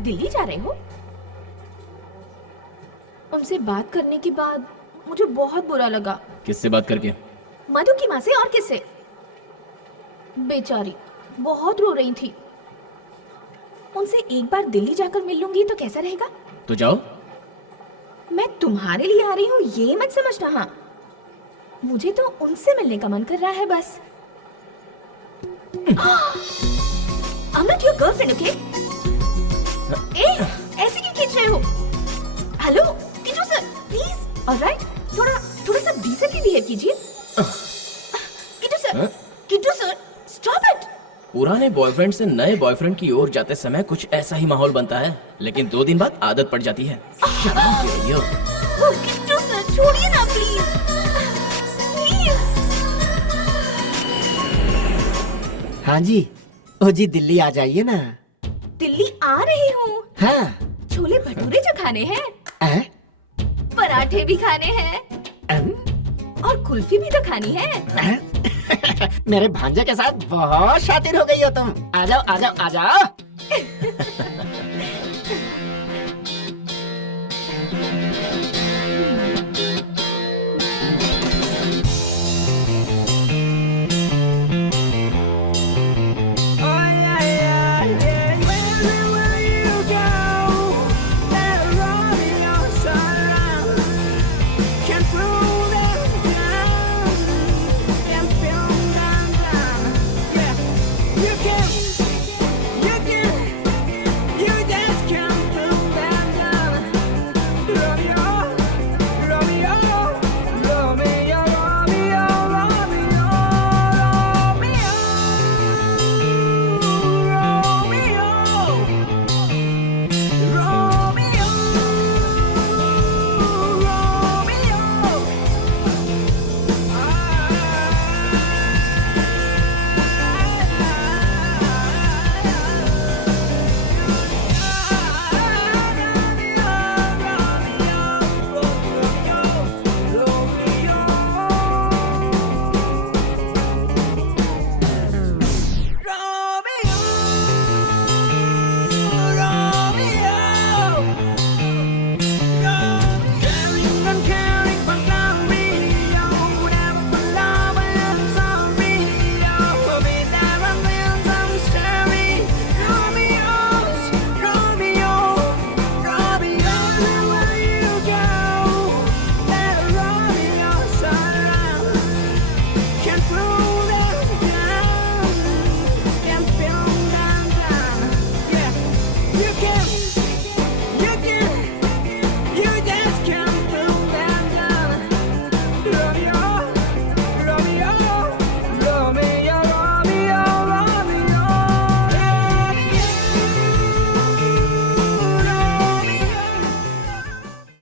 Delhi जा रहे हो? उनसे बात करने के बाद मुझे बहुत बुरा लगा। किससे बात करके? मधु की माँ से। और किससे? बेचारी बहुत रो रही थी। उनसे एक बार दिल्ली जाकर मिल लूंगी तो कैसा रहेगा? तो जाओ। मैं तुम्हारे लिए आ रही हूँ ये मत समझना। हाँ, मुझे तो उनसे मिलने का मन कर रहा है बस। I'm not your girlfriend, okay? ऐसे क्यों खींच रहे हो? Hello Kittu sir, please. Alright, थोड़ा सा डिसेंटली बिहेव कीजिए। Kittu sir, stop it. पुराने बॉयफ्रेंड से नए बॉयफ्रेंड की ओर जाते समय कुछ ऐसा ही माहौल बनता है, लेकिन 2 दिन बाद आदत पड़ जाती है। किटू सर, छोड़िए ना प्लीज। हाँ जी, ओ जी दिल्ली आ जाइए ना। दिल्ली आ रही हूँ। हाँ। छोले भटूरे जो खाने हैं, पराठे भी खाने हैं, और कुल्फी भी तो खानी है। मेरे भांजे के साथ बहुत शातिर हो गई हो तुम। आ जाओ आ जाओ आ जाओ।